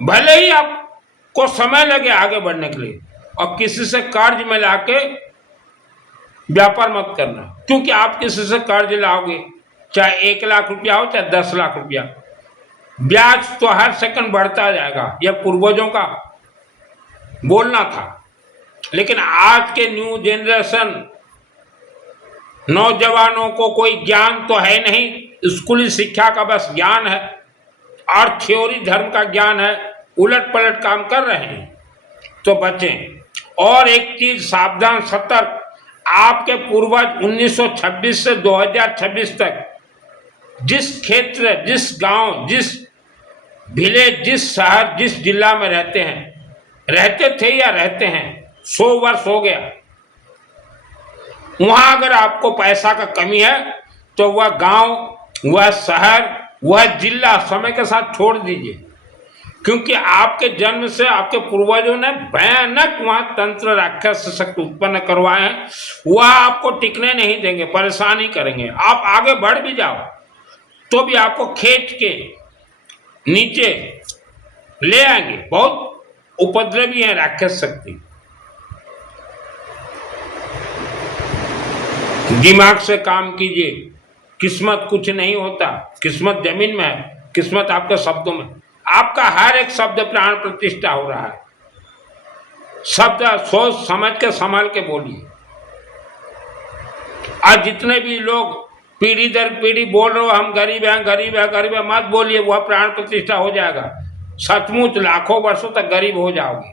भले ही आपको समय लगे आगे बढ़ने के लिए, और किसी से कर्ज में लाके व्यापार मत करना, क्योंकि आप किसी से कर्ज लाओगे, चाहे 1 लाख रुपया हो चाहे 10 लाख रुपया, ब्याज तो हर सेकंड बढ़ता जाएगा। यह पूर्वजों का बोलना था। लेकिन आज के न्यू जनरेशन नौजवानों को कोई ज्ञान तो है नहीं, स्कूली शिक्षा का बस ज्ञान है और थ्योरी धर्म का ज्ञान है, उलट पलट काम कर रहे हैं। तो बचें। और एक चीज सावधान, सतर्क, आपके पूर्वज 1926 से 2026 तक जिस क्षेत्र, जिस गांव, जिस विलेज, जिस शहर, जिस जिला में रहते थे या रहते हैं, 100 वर्ष हो गया, वहां अगर आपको पैसा का कमी है तो वह गांव, वह शहर, वह जिला समय के साथ छोड़ दीजिए, क्योंकि आपके जन्म से आपके पूर्वजों ने भयानक वहां तंत्र राक्षस शक्ति उत्पन्न करवाए हैं। वह आपको टिकने नहीं देंगे, परेशानी करेंगे। आप आगे बढ़ भी जाओ तो भी आपको खींच के नीचे ले आएंगे। बहुत उपद्रवी है राक्षस शक्ति। दिमाग से काम कीजिए। किस्मत कुछ नहीं होता, किस्मत जमीन में है, किस्मत आपके शब्दों में। आपका हर एक शब्द प्राण प्रतिष्ठा हो रहा है। शब्द सोच समझ के संभाल के बोलिए। आज जितने भी लोग पीढ़ी दर पीढ़ी बोल रहे हो हम गरीब हैं, गरीब है, गरीब है, मत बोलिए, वह प्राण प्रतिष्ठा हो जाएगा। सचमुच लाखों वर्षों तक गरीब हो जाओगे।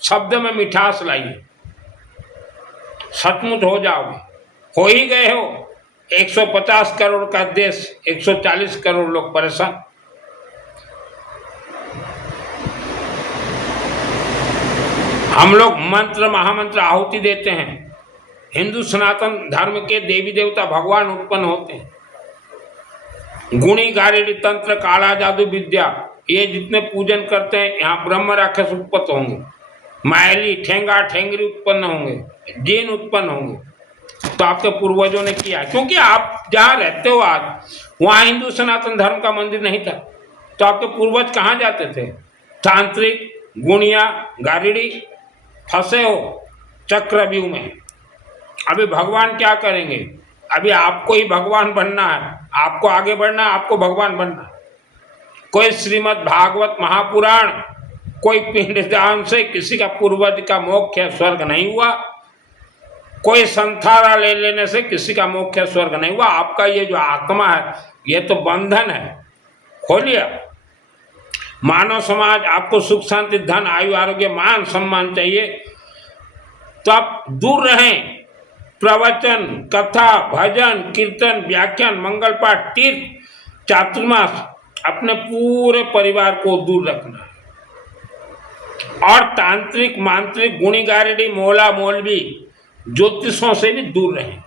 शब्द में मिठास लाइए, सचमुच हो जाओगे। हो ही गए हो। 150 करोड़ का देश, 140 करोड़ लोग परेशान। हम लोग मंत्र, महामंत्र, आहुति देते हैं। हिंदू सनातन धर्म के देवी देवता भगवान उत्पन्न होते हैं। गुणी गारेडी तंत्र, काला जादू विद्या, ये जितने पूजन करते हैं, यहाँ ब्रह्म राक्षस उत्पन्न होंगे, मायली ठेंगा ठेंगरी उत्पन्न होंगे, जीन उत्पन्न होंगे। तो आपके पूर्वजों ने किया, क्योंकि आप जहाँ रहते हो आज, वहाँ हिंदू सनातन धर्म का मंदिर नहीं था। तो आपके पूर्वज कहाँ जाते थे? तांत्रिक, गुणिया, गारेडी, फंसे हो चक्रव्यूह में। अभी भगवान क्या करेंगे? अभी आपको ही भगवान बनना है, आपको आगे बढ़ना है, आपको भगवान बनना है। कोई श्रीमद् भागवत महापुराण, कोई पिंडदान से किसी का पूर्वज का मोक्ष या स्वर्ग नहीं हुआ, कोई संथारा ले लेने से किसी का मोक्ष या स्वर्ग नहीं हुआ। आपका ये जो आत्मा है, ये तो बंधन है, खोलिए। मानव समाज आपको सुख शांति धन आयु आरोग्य मान सम्मान चाहिए, तो आप दूर रहें। प्रवचन, कथा, भजन, कीर्तन, व्याख्यान, मंगल पाठ, तीर्थ, चातुर्मास, अपने पूरे परिवार को दूर रखना है। और तांत्रिक, मांत्रिक, गुणी गारेडी, मोला मौलवी, ज्योतिषों से भी दूर रहें।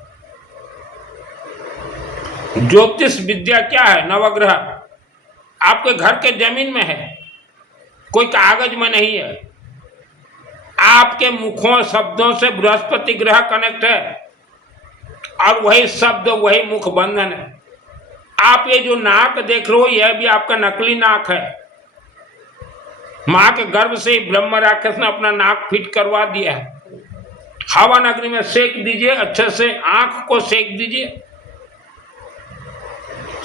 ज्योतिष विद्या क्या है? नवग्रह आपके घर के जमीन में है, कोई कागज में नहीं है। आपके मुखों शब्दों से बृहस्पति ग्रह कनेक्ट है, और वही शब्द वही मुख बंधन है। आप ये जो नाक देख रहे हो, यह भी आपका नकली नाक है। मां के गर्भ से ब्रह्म राक्षस ने अपना नाक फिट करवा दिया है। हवन अग्नि में सेक दीजिए, अच्छे से आंख को सेक दीजिए,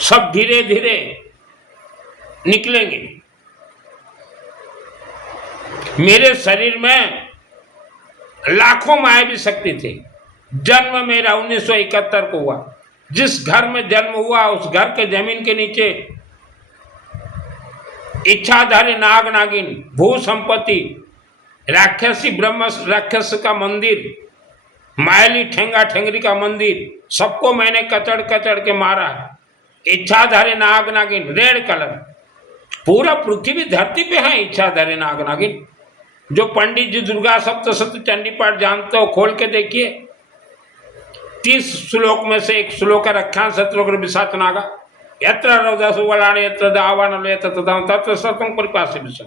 सब धीरे धीरे निकलेंगे। मेरे शरीर में लाखों मायावी शक्ति थी। जन्म मेरा 1971 को हुआ। जिस घर में जन्म हुआ, उस घर के जमीन के नीचे इच्छाधारी नाग नागिन, भू संपत्ति, राक्षसी ब्रह्म राक्षस का मंदिर, मायली ठेंगा ठेंगरी का मंदिर, सबको मैंने कचड़ कचड़ के मारा है। इच्छाधारी नाग नागिन, रेड कलर, पूरा पृथ्वी धरती पे है इच्छाधारी नाग नागिन। जो पंडित जी दुर्गा सप्तशती चंडी पाठ जानते हो, खोल के देखिए। 30 श्लोक में से एक श्लोक है रक्षा शत्रुघ्न विशाच नागा, यत्र रौदसु वलानि यत्र दावानल यत्र तदां तत्र सतंग परिपासी विषय।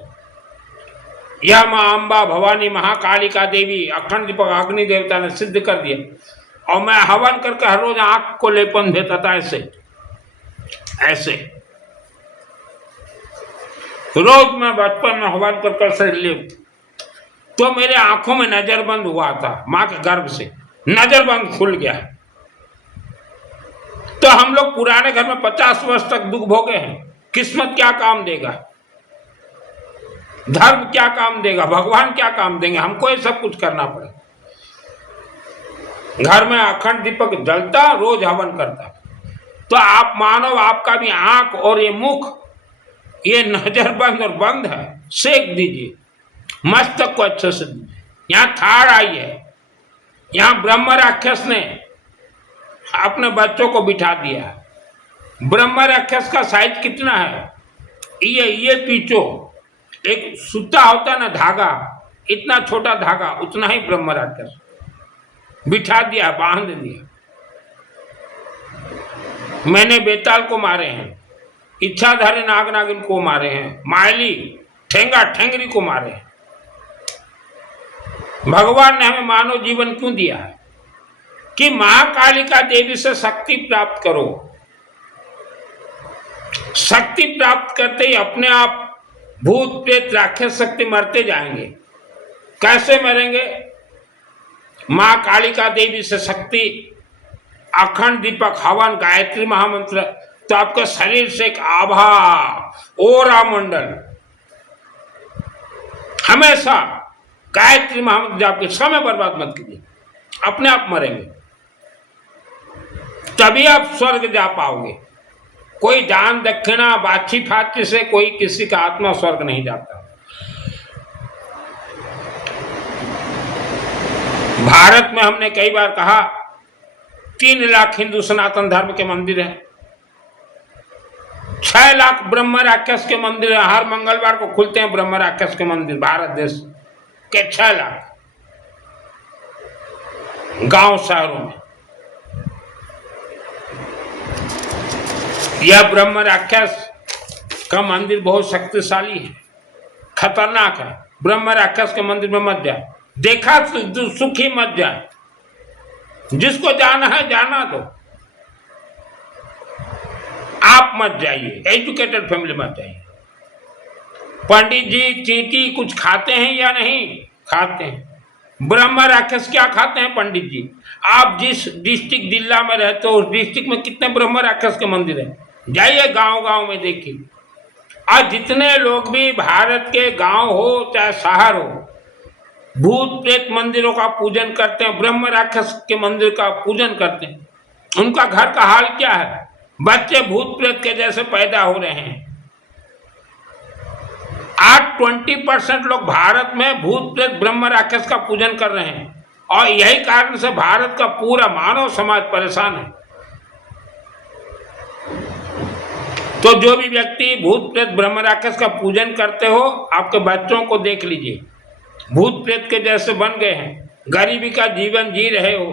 यह माँ अम्बा भवानी महाकालिका देवी अखंड दीपक अग्नि देवता ने सिद्ध कर दिया। और मैं हवन करके हर रोज आंख को लेपन देता था, ऐसे ऐसे रोज मैं बचपन में हवन कर से ले, तो मेरे आंखों में नजरबंद हुआ था, मां के गर्भ से नजरबंद खुल गया। तो हम लोग पुराने घर में 50 वर्ष तक दुख भोगे हैं। किस्मत क्या काम देगा, धर्म क्या काम देगा, भगवान क्या काम देंगे, हमको ये सब कुछ करना पड़ेगा। घर में अखंड दीपक जलता, रोज हवन करता। तो आप मानो आपका भी आंख और ये मुख ये नजर बंद और बंद है, सेक दीजिए, मस्तक को अच्छे से दीजिए। यहां थाड़ आई है, यहां ब्रह्म राक्षस ने अपने बच्चों को बिठा दिया। ब्रह्म राक्षस का साइज कितना है, ये पीछो एक सूता होता ना धागा, इतना छोटा धागा, उतना ही ब्रह्म राक्षस बिठा दिया, बांध दिया। मैंने बेताल को मारे हैं, इच्छाधारी नाग नागिन को मारे हैं, मायली ठेंगा ठेंगरी को मारे हैं। भगवान ने हमें मानव जीवन क्यों दिया है कि महाकालिका देवी से शक्ति प्राप्त करो। शक्ति प्राप्त करते ही अपने आप भूत प्रेत राक्षस शक्ति मरते जाएंगे। कैसे मरेंगे? मां कालिका देवी से शक्ति, अखंड दीपक हवन, गायत्री महामंत्र, तो आपके शरीर से एक आभा ओरा मंडल, हमेशा गायत्री महामंत्र जाप के समय बर्बाद मत कीजिए, अपने आप मरेंगे, तभी आप स्वर्ग जा पाओगे। कोई दान दक्षिणा बाछी फाची से कोई किसी का आत्मा स्वर्ग नहीं जाता। भारत में हमने कई बार कहा 3 लाख हिंदू सनातन धर्म के मंदिर हैं, 6 लाख ब्रह्म राक्षस के मंदिर हैं। हर मंगलवार को खुलते हैं ब्रह्म राक्षस के मंदिर, भारत देश के 6 लाख गांव शहरों में। यह ब्रह्म राक्षस का मंदिर बहुत शक्तिशाली है, खतरनाक है। ब्रह्म राक्षस के मंदिर में मत जाए, देखा सुखी मत जाए, जिसको जाना है जाना दो, आप मत जाइए, एजुकेटेड फैमिली मत जाइए। पंडित जी चींटी कुछ खाते हैं या नहीं खाते हैं? ब्रह्म राक्षस क्या खाते हैं पंडित जी? आप जिस डिस्ट्रिक्ट जिला में रहते हो उस डिस्ट्रिक्ट में कितने ब्रह्म राक्षस के मंदिर हैं? जाइए गांव गांव में देखिए। आज जितने लोग भी भारत के गांव हो चाहे शहर हो, भूत प्रेत मंदिरों का पूजन करते हैं, ब्रह्म राक्षस के मंदिर का पूजन करते हैं, उनका घर का हाल क्या है? बच्चे भूत प्रेत के जैसे पैदा हो रहे हैं। आज 20% लोग भारत में भूत प्रेत ब्रह्म राक्षस का पूजन कर रहे हैं, और यही कारण से भारत का पूरा मानव समाज परेशान है। तो जो भी व्यक्ति भूत प्रेत ब्रह्म राक्षस का पूजन करते हो, आपके बच्चों को देख लीजिए, भूत प्रेत के जैसे बन गए हैं, गरीबी का जीवन जी रहे हो।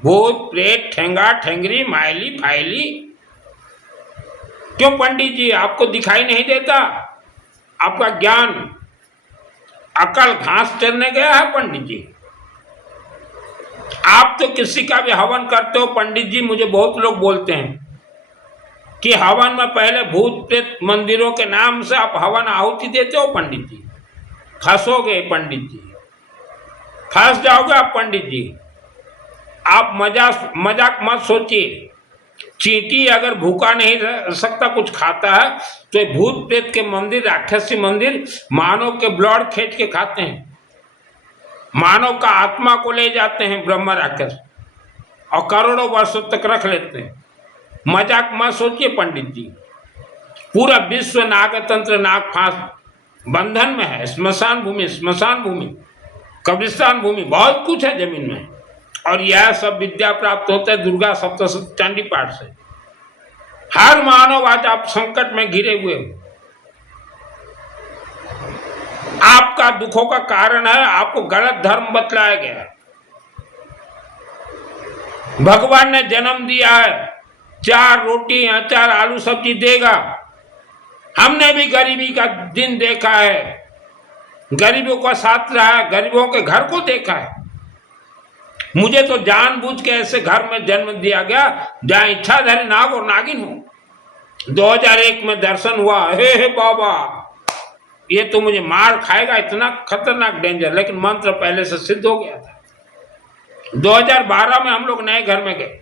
भूत प्रेत ठेंगा ठेंगरी मायली फायली। क्यों पंडित जी, आपको दिखाई नहीं देता? आपका ज्ञान अकल घास चरने गया है पंडित जी। आप तो किसी का भी हवन करते हो पंडित जी, मुझे बहुत लोग बोलते हैं कि हवन में पहले भूत प्रेत मंदिरों के नाम से आप हवन आहुति देते हो पंडित जी। फंसोगे पंडित जी, फंस जाओगे आप पंडित जी। आप मजाक मत सोचिए। चींटी अगर भूखा नहीं रह सकता, कुछ खाता है, तो भूत प्रेत के मंदिर, राक्षसी मंदिर मानव के ब्लड खींच के खाते हैं, मानव का आत्मा को ले जाते हैं ब्रह्म राक्षस, और करोड़ों वर्षों तक रख लेते हैं। मजाक मत सोचिए पंडित जी। पूरा विश्व नागतंत्र नाग फांस बंधन में है। स्मशान भूमि, कब्रिस्तान भूमि, बहुत कुछ है जमीन में, और यह सब विद्या प्राप्त होता है दुर्गा सप्तशती चंडी पाठ से। हर मानव आज आप संकट में घिरे हुए हो। आपका दुखों का कारण है आपको गलत धर्म बतलाया गया। भगवान ने जन्म दिया है, 4 रोटी अचार आलू सब्जी देगा। हमने भी गरीबी का दिन देखा है, गरीबों का साथ रहा है, गरीबों के घर को देखा है। मुझे तो जानबूझ के ऐसे घर में जन्म दिया गया जहां इच्छाधारी नाग और नागिन हो। 2001 में दर्शन हुआ, हे बाबा ये तो मुझे मार खाएगा, इतना खतरनाक डेंजर, लेकिन मंत्र पहले से सिद्ध हो गया था। 2012 में हम लोग नए घर में गए।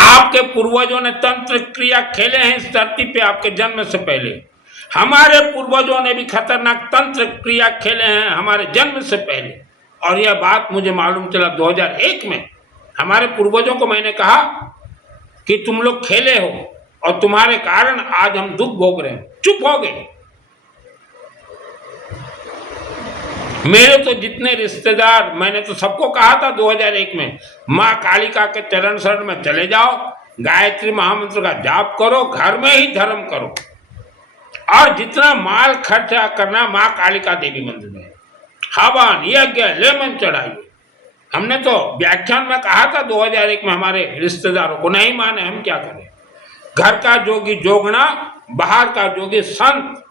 आपके पूर्वजों ने तंत्र क्रिया खेले हैं इस धरती पे आपके जन्म से पहले। हमारे पूर्वजों ने भी खतरनाक तंत्र क्रिया खेले हैं हमारे जन्म से पहले। और यह बात मुझे मालूम चला 2001 में। हमारे पूर्वजों को मैंने कहा कि तुम लोग खेले हो और तुम्हारे कारण आज हम दुख भोग रहे हैं। चुप हो गए। मेरे तो जितने रिश्तेदार, मैंने तो सबको कहा था 2001 में, माँ कालिका के चरण शरण में चले जाओ, गायत्री महामंत्र का जाप करो, घर में ही धर्म करो और जितना माल खर्चा करना माँ कालिका देवी मंदिर में, हवन यज्ञ लेमन चढ़ाइए। हमने तो व्याख्यान में कहा था 2001 में हमारे रिश्तेदारों को, नहीं माने, हम क्या करें। घर का जोगी जोगना, बाहर का जोगी संत,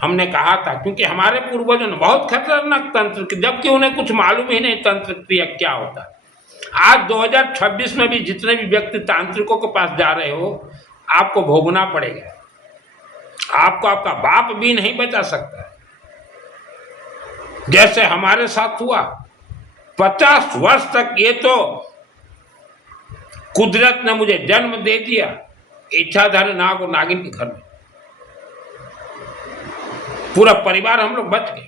हमने कहा था, क्योंकि हमारे पूर्वजों ने बहुत खतरनाक तंत्र की, जबकि उन्हें कुछ मालूम ही नहीं तंत्र क्रिया क्या होता है। आज 2026 में भी जितने भी व्यक्ति तांत्रिकों के पास जा रहे हो, आपको भोगना पड़ेगा। आपको आपका बाप भी नहीं बचा सकता है। जैसे हमारे साथ हुआ 50 वर्ष तक, ये तो कुदरत ने मुझे जन्म दे दिया इच्छाधारी नाग और नागिन के घर में। पूरा परिवार हम लोग बच गए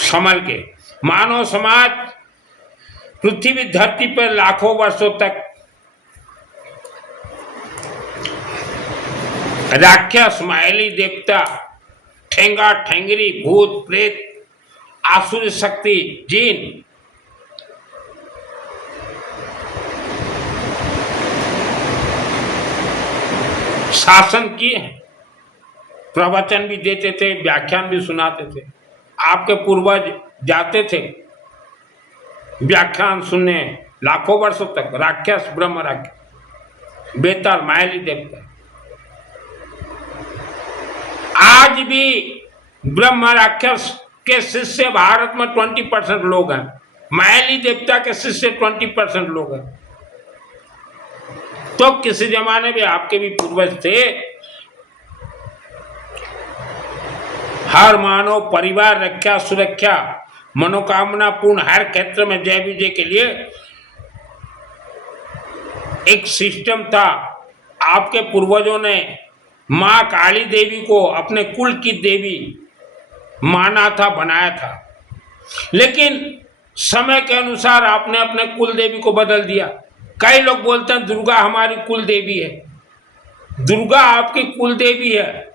संभल के। मानव समाज पृथ्वी धरती पर लाखों वर्षों तक राक्षस, मायावी देवता, ठेंगा ठेंगरी, भूत प्रेत, आसुरी शक्ति, जिन, शासन किए हैं। प्रवचन भी देते थे, व्याख्यान भी सुनाते थे। आपके पूर्वज जाते थे व्याख्यान सुनने लाखों वर्षों तक। राक्षस, ब्रह्म राक्षस, बेताल, मायावी देवता। आज भी ब्रह्म राक्षस के शिष्य भारत में 20% लोग हैं, मायावी देवता के शिष्य 20% लोग हैं। तो किसी जमाने में आपके भी पूर्वज थे। हर मानव परिवार रक्षा, सुरक्षा, मनोकामना पूर्ण हर क्षेत्र में जय विजय के लिए एक सिस्टम था। आपके पूर्वजों ने माँ काली देवी को अपने कुल की देवी माना था, बनाया था। लेकिन समय के अनुसार आपने अपने कुल देवी को बदल दिया। कई लोग बोलते हैं दुर्गा हमारी कुल देवी है। दुर्गा आपकी कुल देवी है।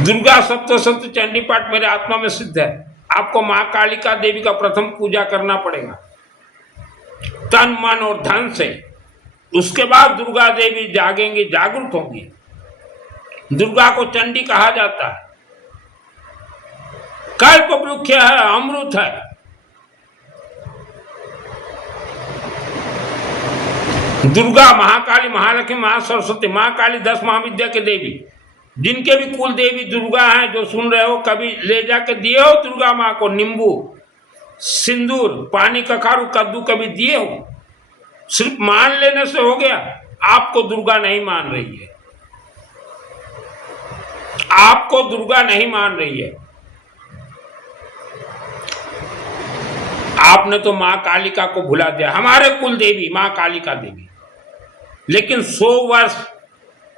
दुर्गा सप्तशती चंडी पाठ मेरे आत्मा में सिद्ध है। आपको माँ कालिका देवी का प्रथम पूजा करना पड़ेगा तन मन और धन से। उसके बाद दुर्गा देवी जागेंगी, जागरूक होंगी। दुर्गा को चंडी कहा जाता है। कल्प वृक्ष है, अमृत है। दुर्गा, महाकाली, महालक्ष्मी, महासरस्वती, माँ काली 10 महाविद्या के देवी। जिनके भी कुल देवी दुर्गा हैं, जो सुन रहे हो, कभी ले जाके दिए हो दुर्गा माँ को नींबू, सिंदूर, पानी, कखारू, कद्दू कभी दिए हो? सिर्फ मान लेने से हो गया? आपको दुर्गा नहीं मान रही है। आपको दुर्गा नहीं मान रही है। आपने तो माँ कालिका को भुला दिया, हमारे कुल देवी माँ कालिका देवी। लेकिन 100 वर्ष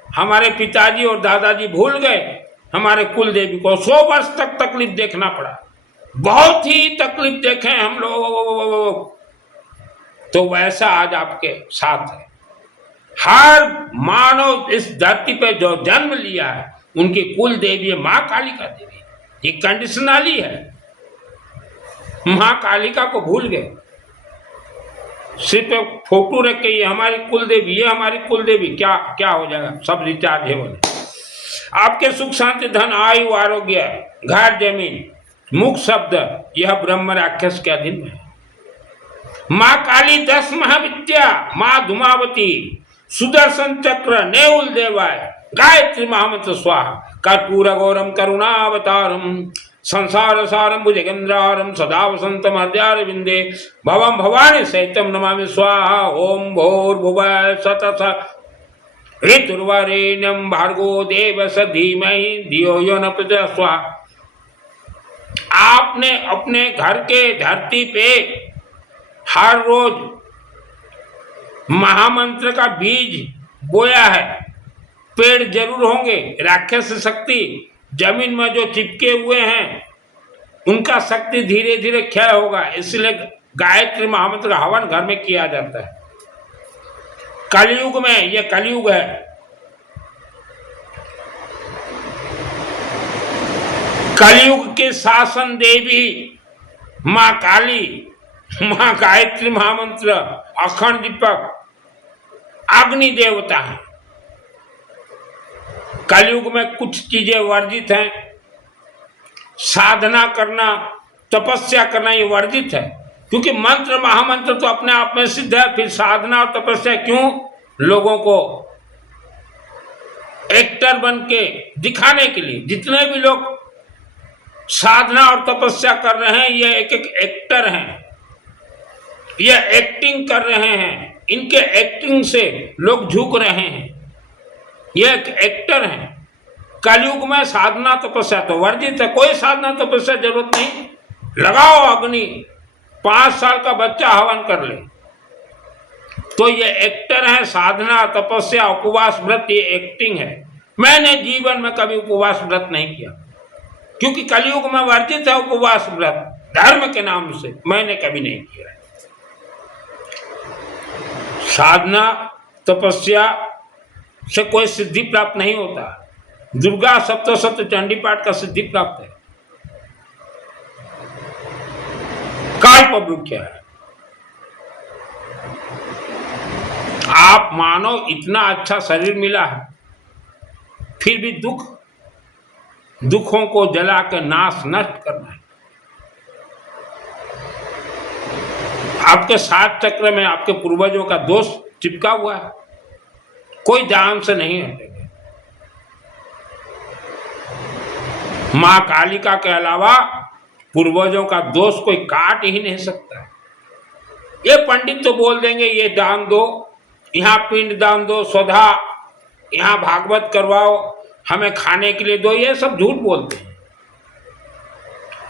हमारे पिताजी और दादाजी भूल गए हमारे कुल देवी को। 100 वर्ष तक तकलीफ देखना पड़ा। बहुत ही तकलीफ देखे हम लोग। तो वैसा आज आपके साथ है। हर मानव इस धरती पे जो जन्म लिया है उनकी कुल देवी है माँ कालिका देवी। ये कंडीशनली है। माँ कालिका को भूल गए। सिर्फ एक फोटो रख के ये हमारी कुल देवी, ये हमारी कुल देवी, क्या क्या हो जाएगा? सब रिचार्ज है बोले। आपके सुख शांति धन आयु आरोग्य घर जमीन मुख शब्द यह ब्रह्म राक्षस के अधीन है। माँ काली 10 महाविद्या, माँ धूमावती, सुदर्शन चक्र, नेउल देवाय, गायत्री महामंत्र स्वाहा, कर्पूर गौरम करुणावतारम, संसार सारम भुजगेंद्रारम, सदा वसंतम हृदयारविंदे, भवम भवानी सहितम नमामि स्वाहा। ओम भूर्भुवः स्वः ऋतुर्वरेण्यं भर्गो देवस्य धीमहि धियो यो न प्रचोदयात् स्वाहा। आपने अपने घर के धरती पे हर रोज महामंत्र का बीज बोया है। पेड़ जरूर होंगे, राक्षस शक्ति जमीन में जो चिपके हुए हैं उनका शक्ति धीरे धीरे क्षय होगा, इसलिए गायत्री महामंत्र का हवन घर में किया जाता है। कलयुग में, यह कलयुग है, कलयुग के शासन देवी माँ काली, माँ गायत्री महामंत्र, अखंड दीपक, अग्नि देवता है। कलयुग में कुछ चीजें वर्जित हैं, साधना करना, तपस्या करना ये वर्जित है, क्योंकि मंत्र महामंत्र तो अपने आप में सिद्ध है, फिर साधना और तपस्या क्यों? लोगों को एक्टर बन के दिखाने के लिए। जितने भी लोग साधना और तपस्या कर रहे हैं ये एक एक एक्टर हैं, ये एक्टिंग कर रहे हैं, इनके एक्टिंग से लोग झुक रहे हैं, ये एक एक्टर हैं। कलयुग में साधना तपस्या तो वर्जित है, कोई साधना तपस्या जरूरत नहीं। लगाओ अग्नि, 5 साल का बच्चा हवन कर ले, तो ये एक्टर है। साधना तपस्या उपवास व्रत ये एक्टिंग है। मैंने जीवन में कभी उपवास व्रत नहीं किया, क्योंकि कलयुग में वर्जित है उपवास व्रत, धर्म के नाम से मैंने कभी नहीं किया। साधना तपस्या से कोई सिद्धि प्राप्त नहीं होता। दुर्गा सप्तशती चंडी पाठ का सिद्धि प्राप्त है, कल्प वृक्ष है। आप मानो इतना अच्छा शरीर मिला है, फिर भी दुखों को जला कर नाश नष्ट करना है। आपके 7 चक्र में आपके पूर्वजों का दोष चिपका हुआ है, कोई जान से नहीं हटेगा। मां कालिका के अलावा पूर्वजों का दोष कोई काट ही नहीं सकता। ये पंडित तो बोल देंगे ये दान दो, यहाँ पिंड दान दो, स्वधा यहाँ भागवत करवाओ, हमें खाने के लिए दो, ये सब झूठ बोलते हैं।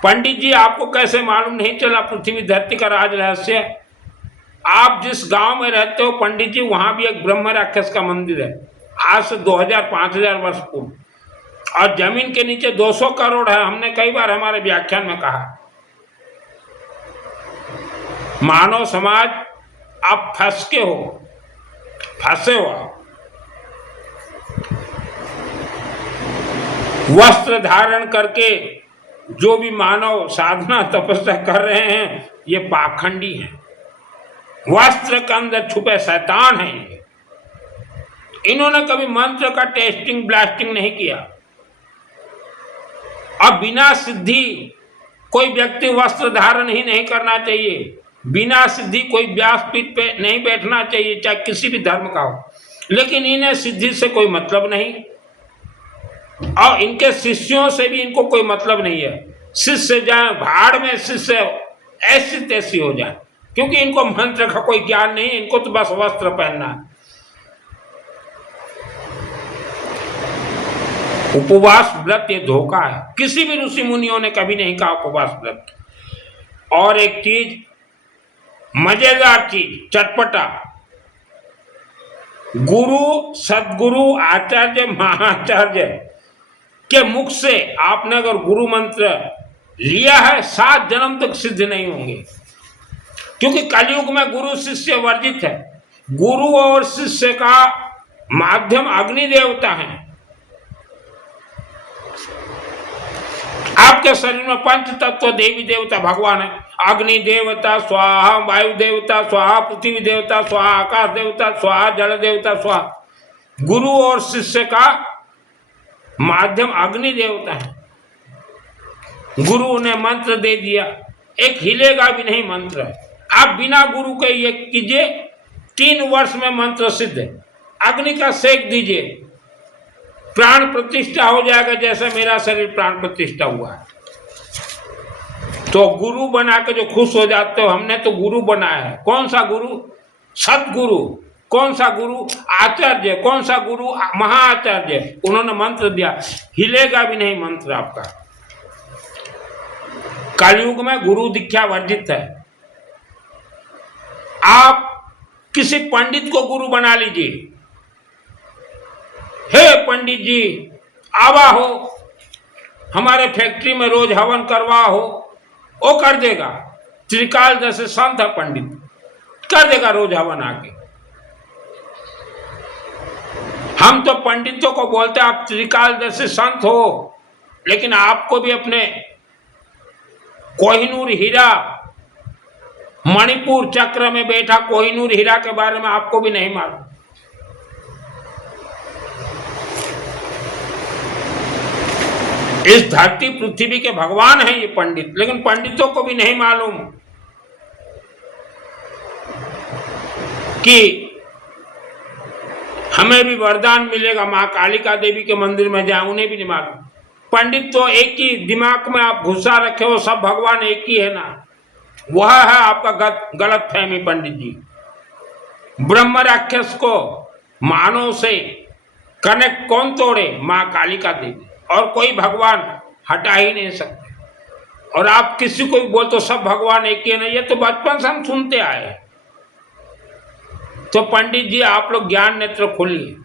पंडित जी आपको कैसे मालूम नहीं चला पृथ्वी धरती का राज रहस्य? आप जिस गांव में रहते हो पंडित जी, वहां भी एक ब्रह्म राक्षस का मंदिर है, आज से 2000-5000 वर्ष पूर्व, और जमीन के नीचे 200 करोड़ है। हमने कई बार हमारे व्याख्यान में कहा, मानव समाज आप फंसे हो। वस्त्र धारण करके जो भी मानव साधना तपस्या कर रहे हैं ये पाखंडी हैं। वस्त्र के अंदर छुपे शैतान हैं ये। इन्होंने कभी मंत्र का टेस्टिंग ब्लास्टिंग नहीं किया। अब बिना सिद्धि कोई व्यक्ति वस्त्र धारण ही नहीं करना चाहिए, बिना सिद्धि कोई व्यासपीठ पे नहीं बैठना चाहिए, चाहे किसी भी धर्म का हो। लेकिन इन्हें सिद्धि से कोई मतलब नहीं, और इनके शिष्यों से भी इनको कोई मतलब नहीं है। शिष्य जाए भाड़ में, शिष्य ऐसी तैसी हो जाए, क्योंकि इनको मंत्र का कोई ज्ञान नहीं है, इनको तो बस वस्त्र पहनना है। उपवास व्रत ये धोखा है, किसी भी ऋषि मुनियों ने कभी नहीं कहा उपवास व्रत। और एक चीज मजेदार चीज, चटपटा, गुरु सदगुरु आचार्य महाचार्य के मुख से आपने अगर गुरु मंत्र लिया है 7 जन्म तक सिद्ध नहीं होंगे, क्योंकि कलयुग में गुरु शिष्य वर्जित है। गुरु और शिष्य का माध्यम अग्नि देवता है। आपके शरीर में 5 तत्व देवी देवता भगवान है। अग्नि देवता स्वाहा, वायु देवता स्वाहा, पृथ्वी देवता स्वाहा, आकाश देवता स्वाहा, जल देवता स्वाहा। गुरु और शिष्य का माध्यम अग्नि देवता है। गुरु ने मंत्र दे दिया, एक हिलेगा भी नहीं मंत्र, आप बिना गुरु के ये कीजिए, 3 वर्ष में मंत्र सिद्ध है। अग्नि का सेक दीजिए, प्राण प्रतिष्ठा हो जाएगा, जैसे मेरा शरीर प्राण प्रतिष्ठा हुआ है। तो गुरु बना के जो खुश हो जाते हो, हमने तो गुरु बनाया है। कौन सा गुरु? सतगुरु। कौन सा गुरु? आचार्य। कौन सा गुरु? महाआचार्य। उन्होंने मंत्र दिया, हिलेगा भी नहीं मंत्र आपका। कलयुग में गुरु दीक्षा वर्जित है। आप किसी पंडित को गुरु बना लीजिए, हे पंडित जी आवा हो, हमारे फैक्ट्री में रोज हवन करवा हो, वो कर देगा। त्रिकाल जैसे संत है पंडित, कर देगा रोज हवन आके। हम तो पंडितों को बोलते हैं आप त्रिकाल जैसे संत हो, लेकिन आपको भी अपने कोहिनूर हीरा, मणिपुर चक्र में बैठा कोहिनूर हीरा के बारे में आपको भी नहीं मालूम। इस धरती पृथ्वी के भगवान हैं ये पंडित, लेकिन पंडितों को भी नहीं मालूम कि हमें भी वरदान मिलेगा मां कालिका देवी के मंदिर में जाए, उन्हें भी नहीं मालूम। पंडित तो एक ही दिमाग में आप घुसा रखे हो, सब भगवान एक ही है ना, वह है आपका गलत फहमी। पंडित जी ब्रह्म राक्षस को मानव से कनेक्ट कौन तोड़े? मां कालिका देवी, और कोई भगवान हटा ही नहीं सकते। और आप किसी को भी बोल तो सब भगवान एक ही है ना, ये तो बचपन से हम सुनते आए हैं। तो पंडित जी आप लोग ज्ञान नेत्र खोलिए।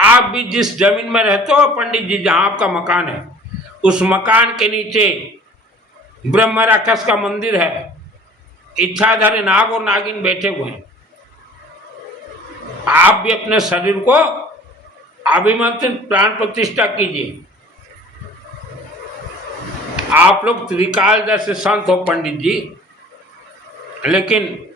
आप भी जिस जमीन में रहते हो पंडित जी, जहां आपका मकान है, उस मकान के नीचे ब्रह्म राक्षस का मंदिर है, इच्छाधारी नाग और नागिन बैठे हुए हैं। आप भी अपने शरीर को अभिमंत्रित प्राण प्रतिष्ठा कीजिए। आप लोग त्रिकाल जैसे संत हो पंडित जी, लेकिन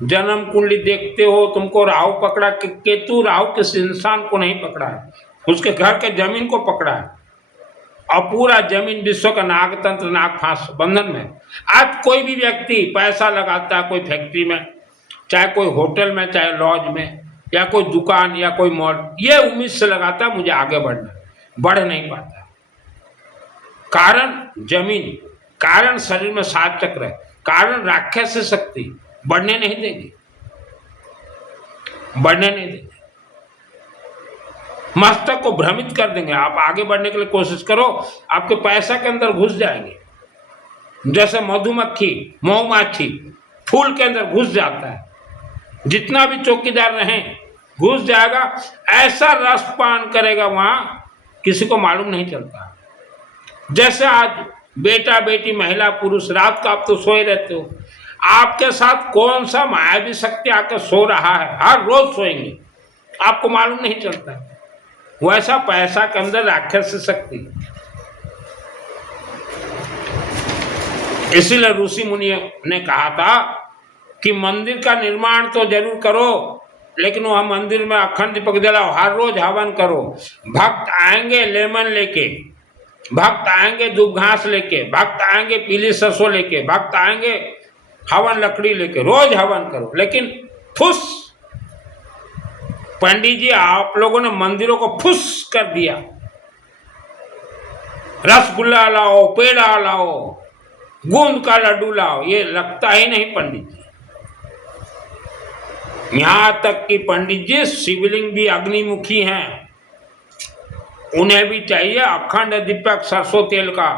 जन्म कुंडली देखते हो, तुमको राहु पकड़ा, केतु राहु किस इंसान को नहीं पकड़ा है, उसके घर के जमीन को पकड़ा है, और पूरा जमीन विश्व का नागतंत्र नाग फांस बंधन में। आज कोई भी व्यक्ति पैसा लगाता है कोई फैक्ट्री में, चाहे कोई होटल में, चाहे लॉज में, या कोई दुकान या कोई मॉल, ये उम्मीद से लगाता है मुझे आगे बढ़ना, बढ़ नहीं पाता। कारण जमीन, कारण शरीर में 7 चक्र है, कारण राक्षस शक्ति बढ़ने नहीं देगी, बढ़ने नहीं देगी। मस्तक को भ्रमित कर देंगे। आप आगे बढ़ने के लिए कोशिश करो, आपके पैसा के अंदर घुस जाएंगे, जैसे मधुमक्खी मधुमाछी फूल के अंदर घुस जाता है। जितना भी चौकीदार रहे घुस जाएगा, ऐसा रस पान करेगा वहां किसी को मालूम नहीं चलता। जैसे आज बेटा बेटी महिला पुरुष, रात को आप तो सोए रहते हो, आपके साथ कौन सा मायावी शक्ति आकर सो रहा है, हर रोज सोएंगे, आपको मालूम नहीं चलता। वैसा पैसा के अंदर राक्षस शक्ति। इसीलिए ऋषि मुनि ने कहा था कि मंदिर का निर्माण तो जरूर करो, लेकिन वह मंदिर में अखंड दीपक जलाओ, हर रोज हवन करो। भक्त आएंगे लेमन लेके, भक्त आएंगे दूब घास लेके, भक्त आएंगे पीली सरसों लेके, भक्त आएंगे हवन लकड़ी लेके, रोज हवन करो। लेकिन फुस पंडित जी आप लोगों ने मंदिरों को फुस कर दिया। रसगुल्ला लाओ, पेड़ा लाओ, गूंद का लड्डू लाओ, ये लगता ही नहीं पंडित जी। यहां तक कि पंडित जी शिवलिंग भी अग्निमुखी हैं, उन्हें भी चाहिए अखंड दीपक सरसों तेल का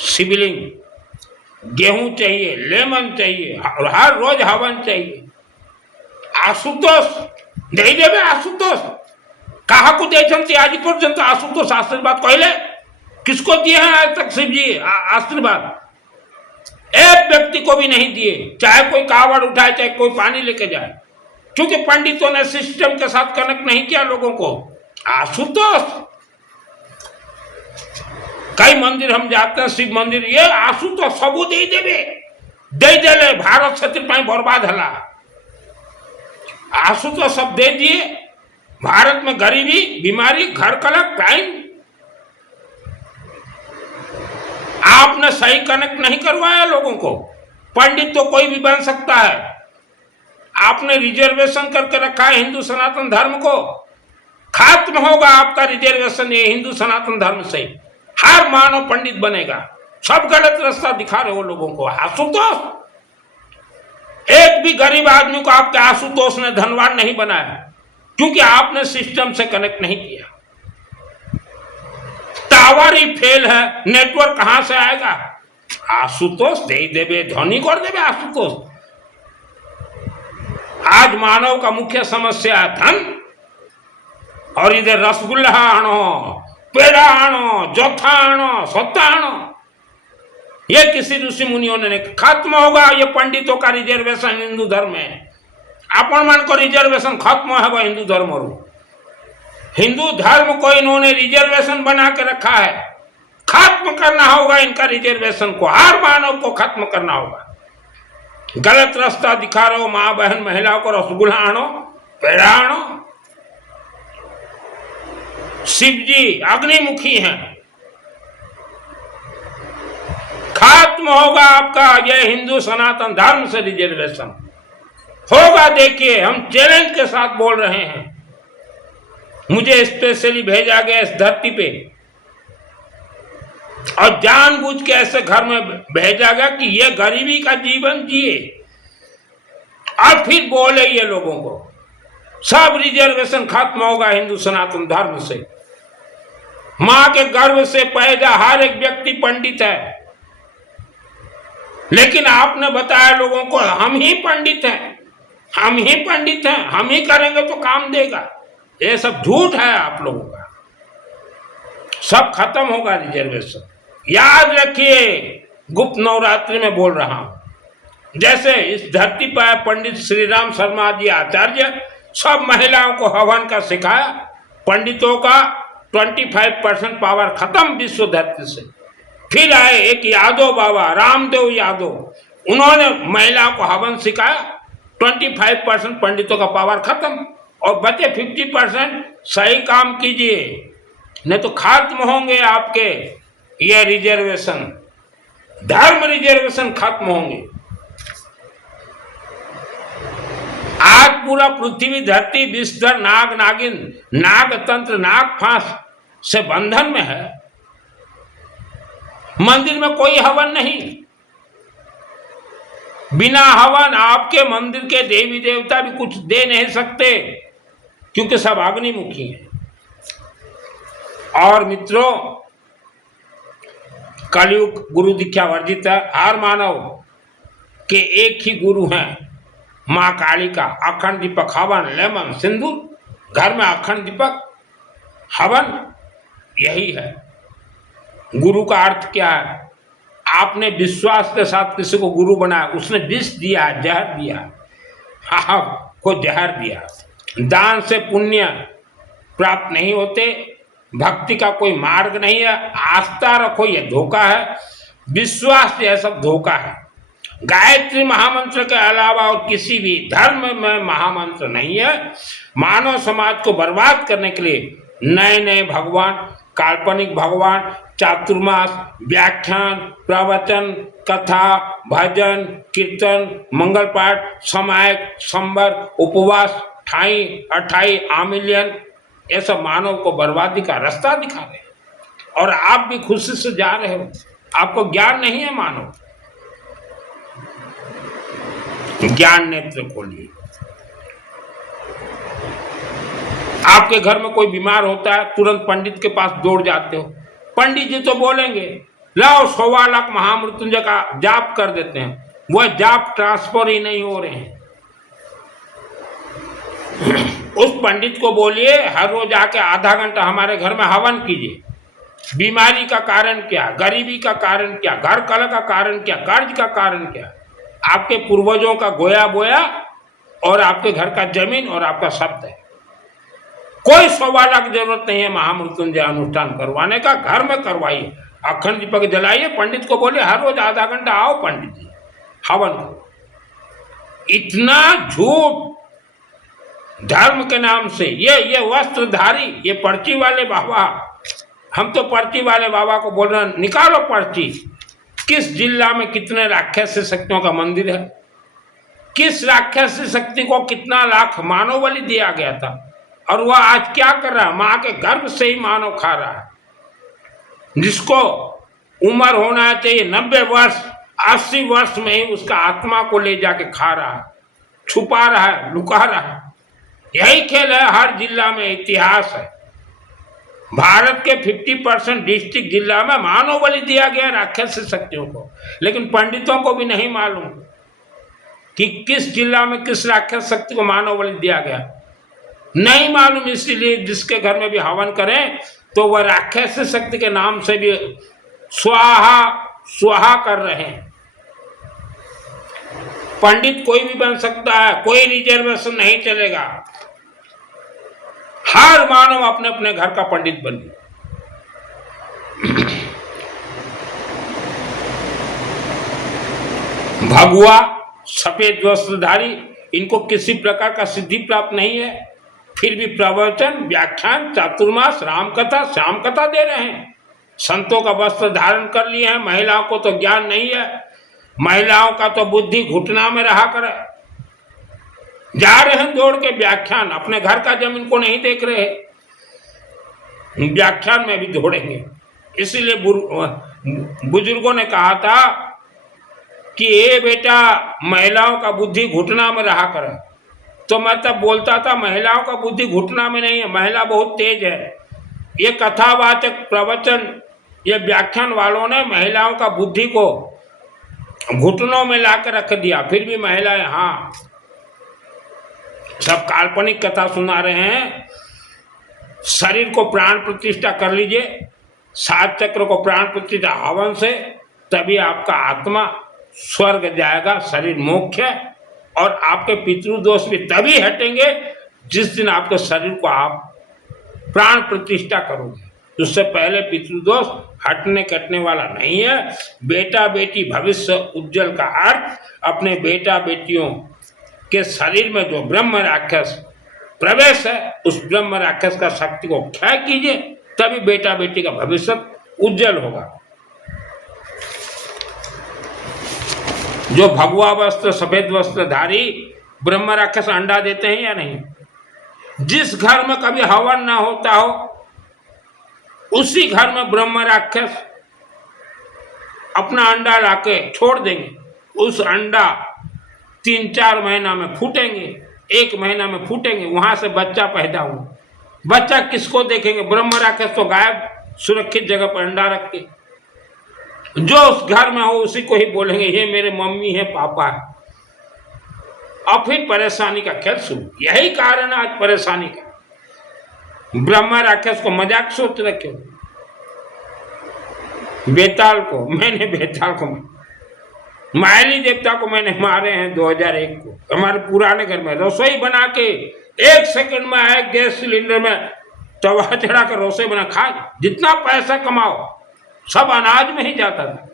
शिवलिंग, गेहूं चाहिए, लेमन चाहिए, और हर रोज हवन चाहिए। आशुतोष दे देवे, आशुतोष कहा को देते आज पर्यंत आशुतोष आशीर्वाद कहले किसको दिए हैं आज तक शिव जी आशीर्वाद? एक व्यक्ति को भी नहीं दिए, चाहे कोई कावड़ उठाए, चाहे कोई पानी लेके जाए, क्योंकि पंडितों ने सिस्टम के साथ कनेक्ट नहीं किया लोगों को। आशुतोष कई मंदिर हम जाते हैं, शिव मंदिर, ये आशुतोष सबू दे देवे, दे देले भारत क्षेत्र पाई बर्बाद हला। आशुतोष सब दे दिए, भारत में गरीबी, बीमारी, घर कलक, क्राइम, आपने सही कनेक्ट नहीं करवाया लोगों को। पंडित तो कोई भी बन सकता है, आपने रिजर्वेशन करके रखा है हिंदू सनातन धर्म को। खत्म होगा आपका रिजर्वेशन ये हिंदू सनातन धर्म से। हर मानव पंडित बनेगा। सब गलत रास्ता दिखा रहे हो लोगों को। आशुतोष, एक भी गरीब आदमी को आपके आशुतोष ने धनवान नहीं बनाया, क्योंकि आपने सिस्टम से कनेक्ट नहीं किया। टावर ही फेल है, नेटवर्क कहां से आएगा? आशुतोष दे देवे, धनी कर देवे आशुतोष। आज मानव का मुख्य समस्या है धन, और इधर रसगुल्ला आनो, पेड़ा आनो, जोथा आनो, सत्ता आनो। ये किसी ऋषि मुनियों ने नहीं। खत्म होगा ये पंडितों का रिजर्वेशन हिंदू धर्म में। अपन मन को रिजर्वेशन खत्म होगा हिंदू धर्म। और हिंदू धर्म को इन्होंने रिजर्वेशन बना के रखा है। खत्म करना होगा इनका रिजर्वेशन को। हर मानव को खत्म करना होगा। गलत रास्ता दिखा रहे हो मां बहन महिलाओं को। रसगुल्ला आनो, पेड़ा आनो। शिव जी अग्निमुखी हैं। खत्म होगा आपका यह हिंदू सनातन धर्म से रिजर्वेशन होगा। देखिए, हम चैलेंज के साथ बोल रहे हैं। मुझे स्पेशली भेजा गया इस धरती पे, और जानबूझ के ऐसे घर में भेजा गया कि ये गरीबी का जीवन जिए, और फिर बोले ये लोगों को सब रिजर्वेशन खत्म होगा हिंदू सनातन धर्म से। मां के गर्भ से पैदा हर एक व्यक्ति पंडित है, लेकिन आपने बताया लोगों को हम ही पंडित हैं, हम ही पंडित हैं, हम ही करेंगे तो काम देगा। ये सब झूठ है आप लोगों का। सब खत्म होगा रिजर्वेशन। याद रखिए, गुप्त नवरात्रि में बोल रहा हूं। जैसे इस धरती पर पंडित श्री राम शर्मा जी आचार्य सब महिलाओं को हवन का सिखाया। पंडितों का 25% पावर खत्म विश्व धरती से। फिर आए एक यादव बाबा, रामदेव यादव, उन्होंने महिलाओं को हवन सिखाया। 25% पंडितों का पावर खत्म, और बचे 50% सही काम कीजिए, नहीं तो खत्म होंगे आपके ये रिजर्वेशन। धर्म रिजर्वेशन खत्म होंगे। आज पूरा पृथ्वी धरती विषधर नाग नागिन नाग तंत्र नाग फांस से बंधन में है। मंदिर में कोई हवन नहीं। बिना हवन आपके मंदिर के देवी देवता भी कुछ दे नहीं सकते, क्योंकि सब अग्निमुखी हैं। और मित्रों, कलयुग गुरु दीक्षा वर्जित है। हर मानव के एक ही गुरु हैं, मां काली का। अखंड दीपक हवन लेमन सिंदूर। घर में अखंड दीपक हवन यही है। गुरु का अर्थ क्या है? आपने विश्वास के साथ किसी को गुरु बनाया, उसने विष दिया, जहर दिया, को जहर दिया। दान से पुण्य प्राप्त नहीं होते। भक्ति का कोई मार्ग नहीं है। आस्था रखो, यह धोखा है। विश्वास यह सब धोखा है। गायत्री महामंत्र के अलावा और किसी भी धर्म में महामंत्र नहीं है। मानव समाज को बर्बाद करने के लिए नए नए भगवान, काल्पनिक भगवान, चातुर्मास, व्याख्यान, प्रवचन, कथा, भजन, कीर्तन, मंगल पाठ, समायक, संबर, उपवास, ठाई अठाई आमिलियन, ये सब मानव को बर्बादी का रास्ता दिखा रहे हैं। और आप भी खुशी से जा रहे हो। आपको ज्ञान नहीं है। मानव ज्ञान नेत्र खोलिए। आपके घर में कोई बीमार होता है, तुरंत पंडित के पास दौड़ जाते हो। पंडित जी तो बोलेंगे लाओ 1.25 लाख महामृत्युंजय का जाप कर देते हैं। वह जाप ट्रांसफर ही नहीं हो रहे हैं। उस पंडित को बोलिए हर रोज आके आधा घंटा हमारे घर में हवन कीजिए। बीमारी का कारण क्या, गरीबी का कारण क्या, घर कलह का कारण क्या, कर्ज का कारण क्या, आपके पूर्वजों का गोया बोया और आपके घर का जमीन और आपका शब्द है। कोई 1.25 लाख जरूरत नहीं है महामृत्युंजय अनुष्ठान करवाने का। घर में करवाइए, अखंड दीपक जलाइए। पंडित को बोले हर रोज आधा घंटा आओ पंडित जी हवन करो। इतना झूठ धर्म के नाम से। ये वस्त्रधारी, ये पर्ची वाले बाबा, हम तो पर्ची वाले बाबा को बोल रहे हैं निकालो पर्ची। किस जिला में कितने राक्षस शक्तियों का मंदिर है, किस राक्षस शक्ति को कितना लाख मानव बलि दिया गया था, और वह आज क्या कर रहा है, मां के गर्भ से ही मानव खा रहा है। जिसको उम्र होना चाहिए 90 वर्ष, 80 वर्ष में ही उसका आत्मा को ले जाके खा रहा है, छुपा रहा है, लुका रहा है। यही खेल है, हर जिला में इतिहास है। भारत के 50% डिस्ट्रिक्ट जिला में मानव बलि दिया गया राक्षस शक्तियों को, लेकिन पंडितों को भी नहीं मालूम कि किस जिला में किस राक्षस शक्ति को मानव बलि दिया गया, नहीं मालूम। इसीलिए जिसके घर में भी हवन करें तो वह राक्षस शक्ति के नाम से भी स्वाहा स्वाहा कर रहे हैं। पंडित कोई भी बन सकता है, कोई रिजर्वेशन नहीं चलेगा। हर मानव अपने अपने घर का पंडित बने। भगवा सफेद वस्त्रधारी, इनको किसी प्रकार का सिद्धि प्राप्त नहीं है, फिर भी प्रवचन, व्याख्यान, चातुर्मास, रामकथा, श्याम कथा दे रहे हैं। संतों का वस्त्र धारण कर लिए हैं। महिलाओं को तो ज्ञान नहीं है, महिलाओं का तो बुद्धि घुटना में रहा करे। जा रहे हैं दौड़ के व्याख्यान, अपने घर का जमीन को नहीं देख रहे, व्याख्यान में भी दौड़ेंगे। इसीलिए बुजुर्गों ने कहा था कि ए बेटा, महिलाओं का बुद्धि घुटना में रहा करे। तो मैं तब बोलता था महिलाओं का बुद्धि घुटना में नहीं है, महिला बहुत तेज है। ये कथावाचक, प्रवचन, ये व्याख्यान वालों ने महिलाओं का बुद्धि को घुटनों में लाकर रख दिया। फिर भी महिलाएं हाँ, सब काल्पनिक कथा सुना रहे हैं। शरीर को प्राण प्रतिष्ठा कर लीजिए, 7 चक्र को प्राण प्रतिष्ठा हवन से, तभी आपका आत्मा स्वर्ग जाएगा, शरीर मोक्ष है। और आपके पितृदोष भी तभी हटेंगे जिस दिन आपके शरीर को आप प्राण प्रतिष्ठा करोगे। उससे पहले पितृदोष हटने कटने वाला नहीं है। बेटा बेटी भविष्य उज्जवल का अर्थ, अपने बेटा बेटियों के शरीर में जो ब्रह्म राक्षस प्रवेश है, उस ब्रह्म राक्षस का शक्ति को क्षय कीजिए, तभी बेटा बेटी का भविष्य उज्जवल होगा। जो भगवा वस्त्र, सफेद वस्त्रधारी ब्रह्म राक्षस अंडा देते हैं या नहीं? जिस घर में कभी हवन ना होता हो, उसी घर में ब्रह्म राक्षस अपना अंडा लाके छोड़ देंगे। उस अंडा 3-4 महीना में फूटेंगे, 1 महीना में फूटेंगे, वहां से बच्चा पैदा हुआ। बच्चा किसको देखेंगे? ब्रह्म राक्षस तो गायब, सुरक्षित जगह पर अंडा रख के। जो उस घर में हो उसी को ही बोलेंगे ये मेरे मम्मी है, पापा है, और फिर परेशानी का खेल शुरू। यही कारण है आज परेशानी का। ब्रह्मा राक्षस को मजाक सोच रखे हो। बेताल को, मैंने बेताल को, मायली देवता को मैंने मारे हैं 2001 को। हमारे पुराने घर में रसोई बना के 1 सेकंड में आए गैस सिलेंडर में तवा चढ़ा कर रसोई बना खाए। जितना पैसा कमाओ सब अनाज में ही जाता था।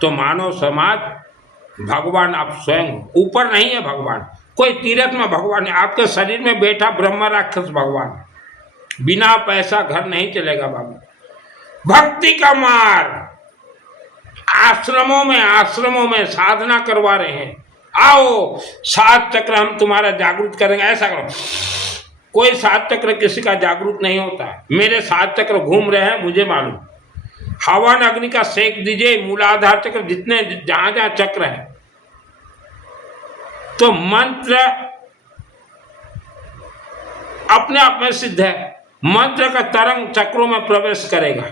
तो मानव समाज, भगवान आप स्वयं, ऊपर नहीं है भगवान, कोई तीर्थ में भगवान है, आपके शरीर में बैठा ब्रह्म राक्षस भगवान। बिना पैसा घर नहीं चलेगा बाबू। भक्ति का मार्ग, आश्रमों में साधना करवा रहे हैं। आओ 7 चक्र हम तुम्हारा जागरूक करेंगे, ऐसा करो। कोई 7 चक्र किसी का जागरूक नहीं होता है। मेरे 7 चक्र घूम रहे हैं, मुझे मालूम। हवन अग्नि का सेक दीजिए, मूलाधार चक्र, जितने जहां जहां चक्र है, तो मंत्र अपने आप में सिद्ध है। मंत्र का तरंग चक्रों में प्रवेश करेगा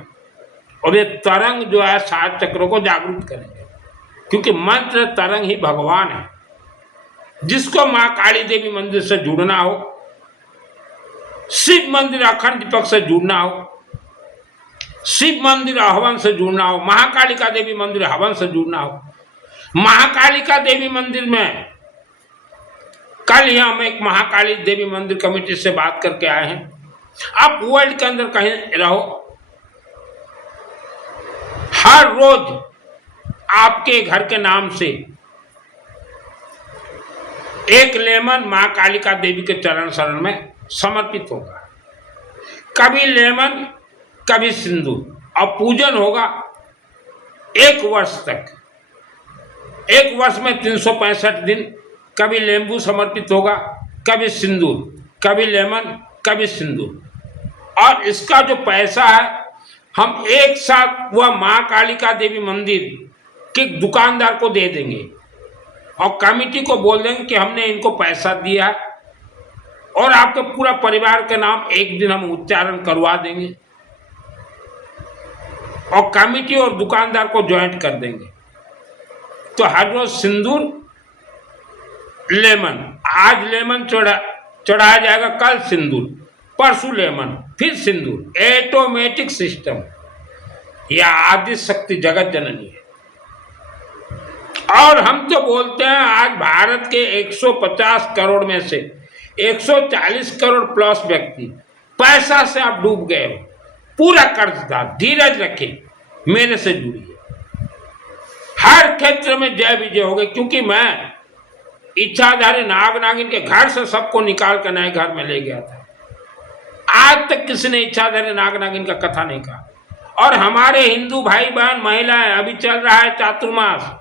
और ये तरंग जो है 7 चक्रों को जागरूक करेंगे, क्योंकि मंत्र तरंग ही भगवान है। जिसको मां काली देवी मंदिर से जुड़ना हो, शिव मंदिर अखंड दीपक से जुड़ना हो, शिव मंदिर हवन से जुड़ना हो, महाकालिका देवी मंदिर हवन से जुड़ना हो। महाकालिका देवी मंदिर में कल ही हम एक महाकाली देवी मंदिर कमेटी से बात करके आए हैं। आप वर्ल्ड के अंदर कहीं रहो, हर रोज आपके घर के नाम से एक लेमन मां कालिका देवी के चरण शरण में समर्पित होगा। कभी लेमन, कभी सिंदूर, और पूजन होगा 1 वर्ष तक। 1 वर्ष में 365 दिन, कभी लेम्बू समर्पित होगा, कभी सिंदूर, कभी लेमन, कभी सिंदूर। और इसका जो पैसा है हम एक साथ वह माँ कालिका देवी मंदिर के दुकानदार को दे देंगे और कमेटी को बोल देंगे कि हमने इनको पैसा दिया है और आपके पूरा परिवार के नाम एक दिन हम उच्चारण करवा देंगे और कमेटी और दुकानदार को ज्वाइंट कर देंगे। तो हर रोज सिंदूर, लेमन, आज लेमन चढ़ाया जाएगा, कल सिंदूर, परसों लेमन, फिर सिंदूर। Automatic system. यह आदि शक्ति जगत जननी है। और हम तो बोलते हैं आज भारत के 150 करोड़ में से 140 करोड़ प्लस व्यक्ति पैसा से आप डूब गए हो, पूरा कर्जदार। धीरज रखें, मेरे से जुड़िए, हर क्षेत्र में जय विजय हो गई। क्योंकि मैं इच्छाधारी नाग नागिन के घर से सबको निकाल कर नए घर में ले गया था। आज तक किसी ने इच्छाधारी नाग नागिन का कथा नहीं कहा। और हमारे हिंदू भाई बहन महिलाएं, अभी चल रहा है चातुर्मास,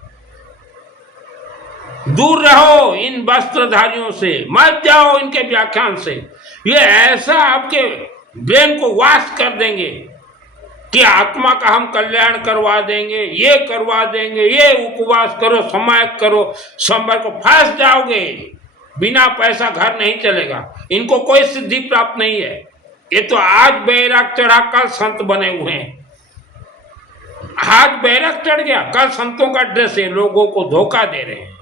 दूर रहो इन वस्त्रधारियों से, मत जाओ इनके व्याख्यान से। ये ऐसा आपके ब्रेन को वाश कर देंगे कि आत्मा का हम कल्याण करवा देंगे, ये करवा देंगे, ये उपवास करो, समायक करो, सोमवार को फंस जाओगे। बिना पैसा घर नहीं चलेगा। इनको कोई सिद्धि प्राप्त नहीं है। ये तो आज बैराग चढ़ा, कल संत बने हुए हैं। आज बैराग चढ़ गया, कल संतों का ड्रेस है, लोगों को धोखा दे रहे हैं।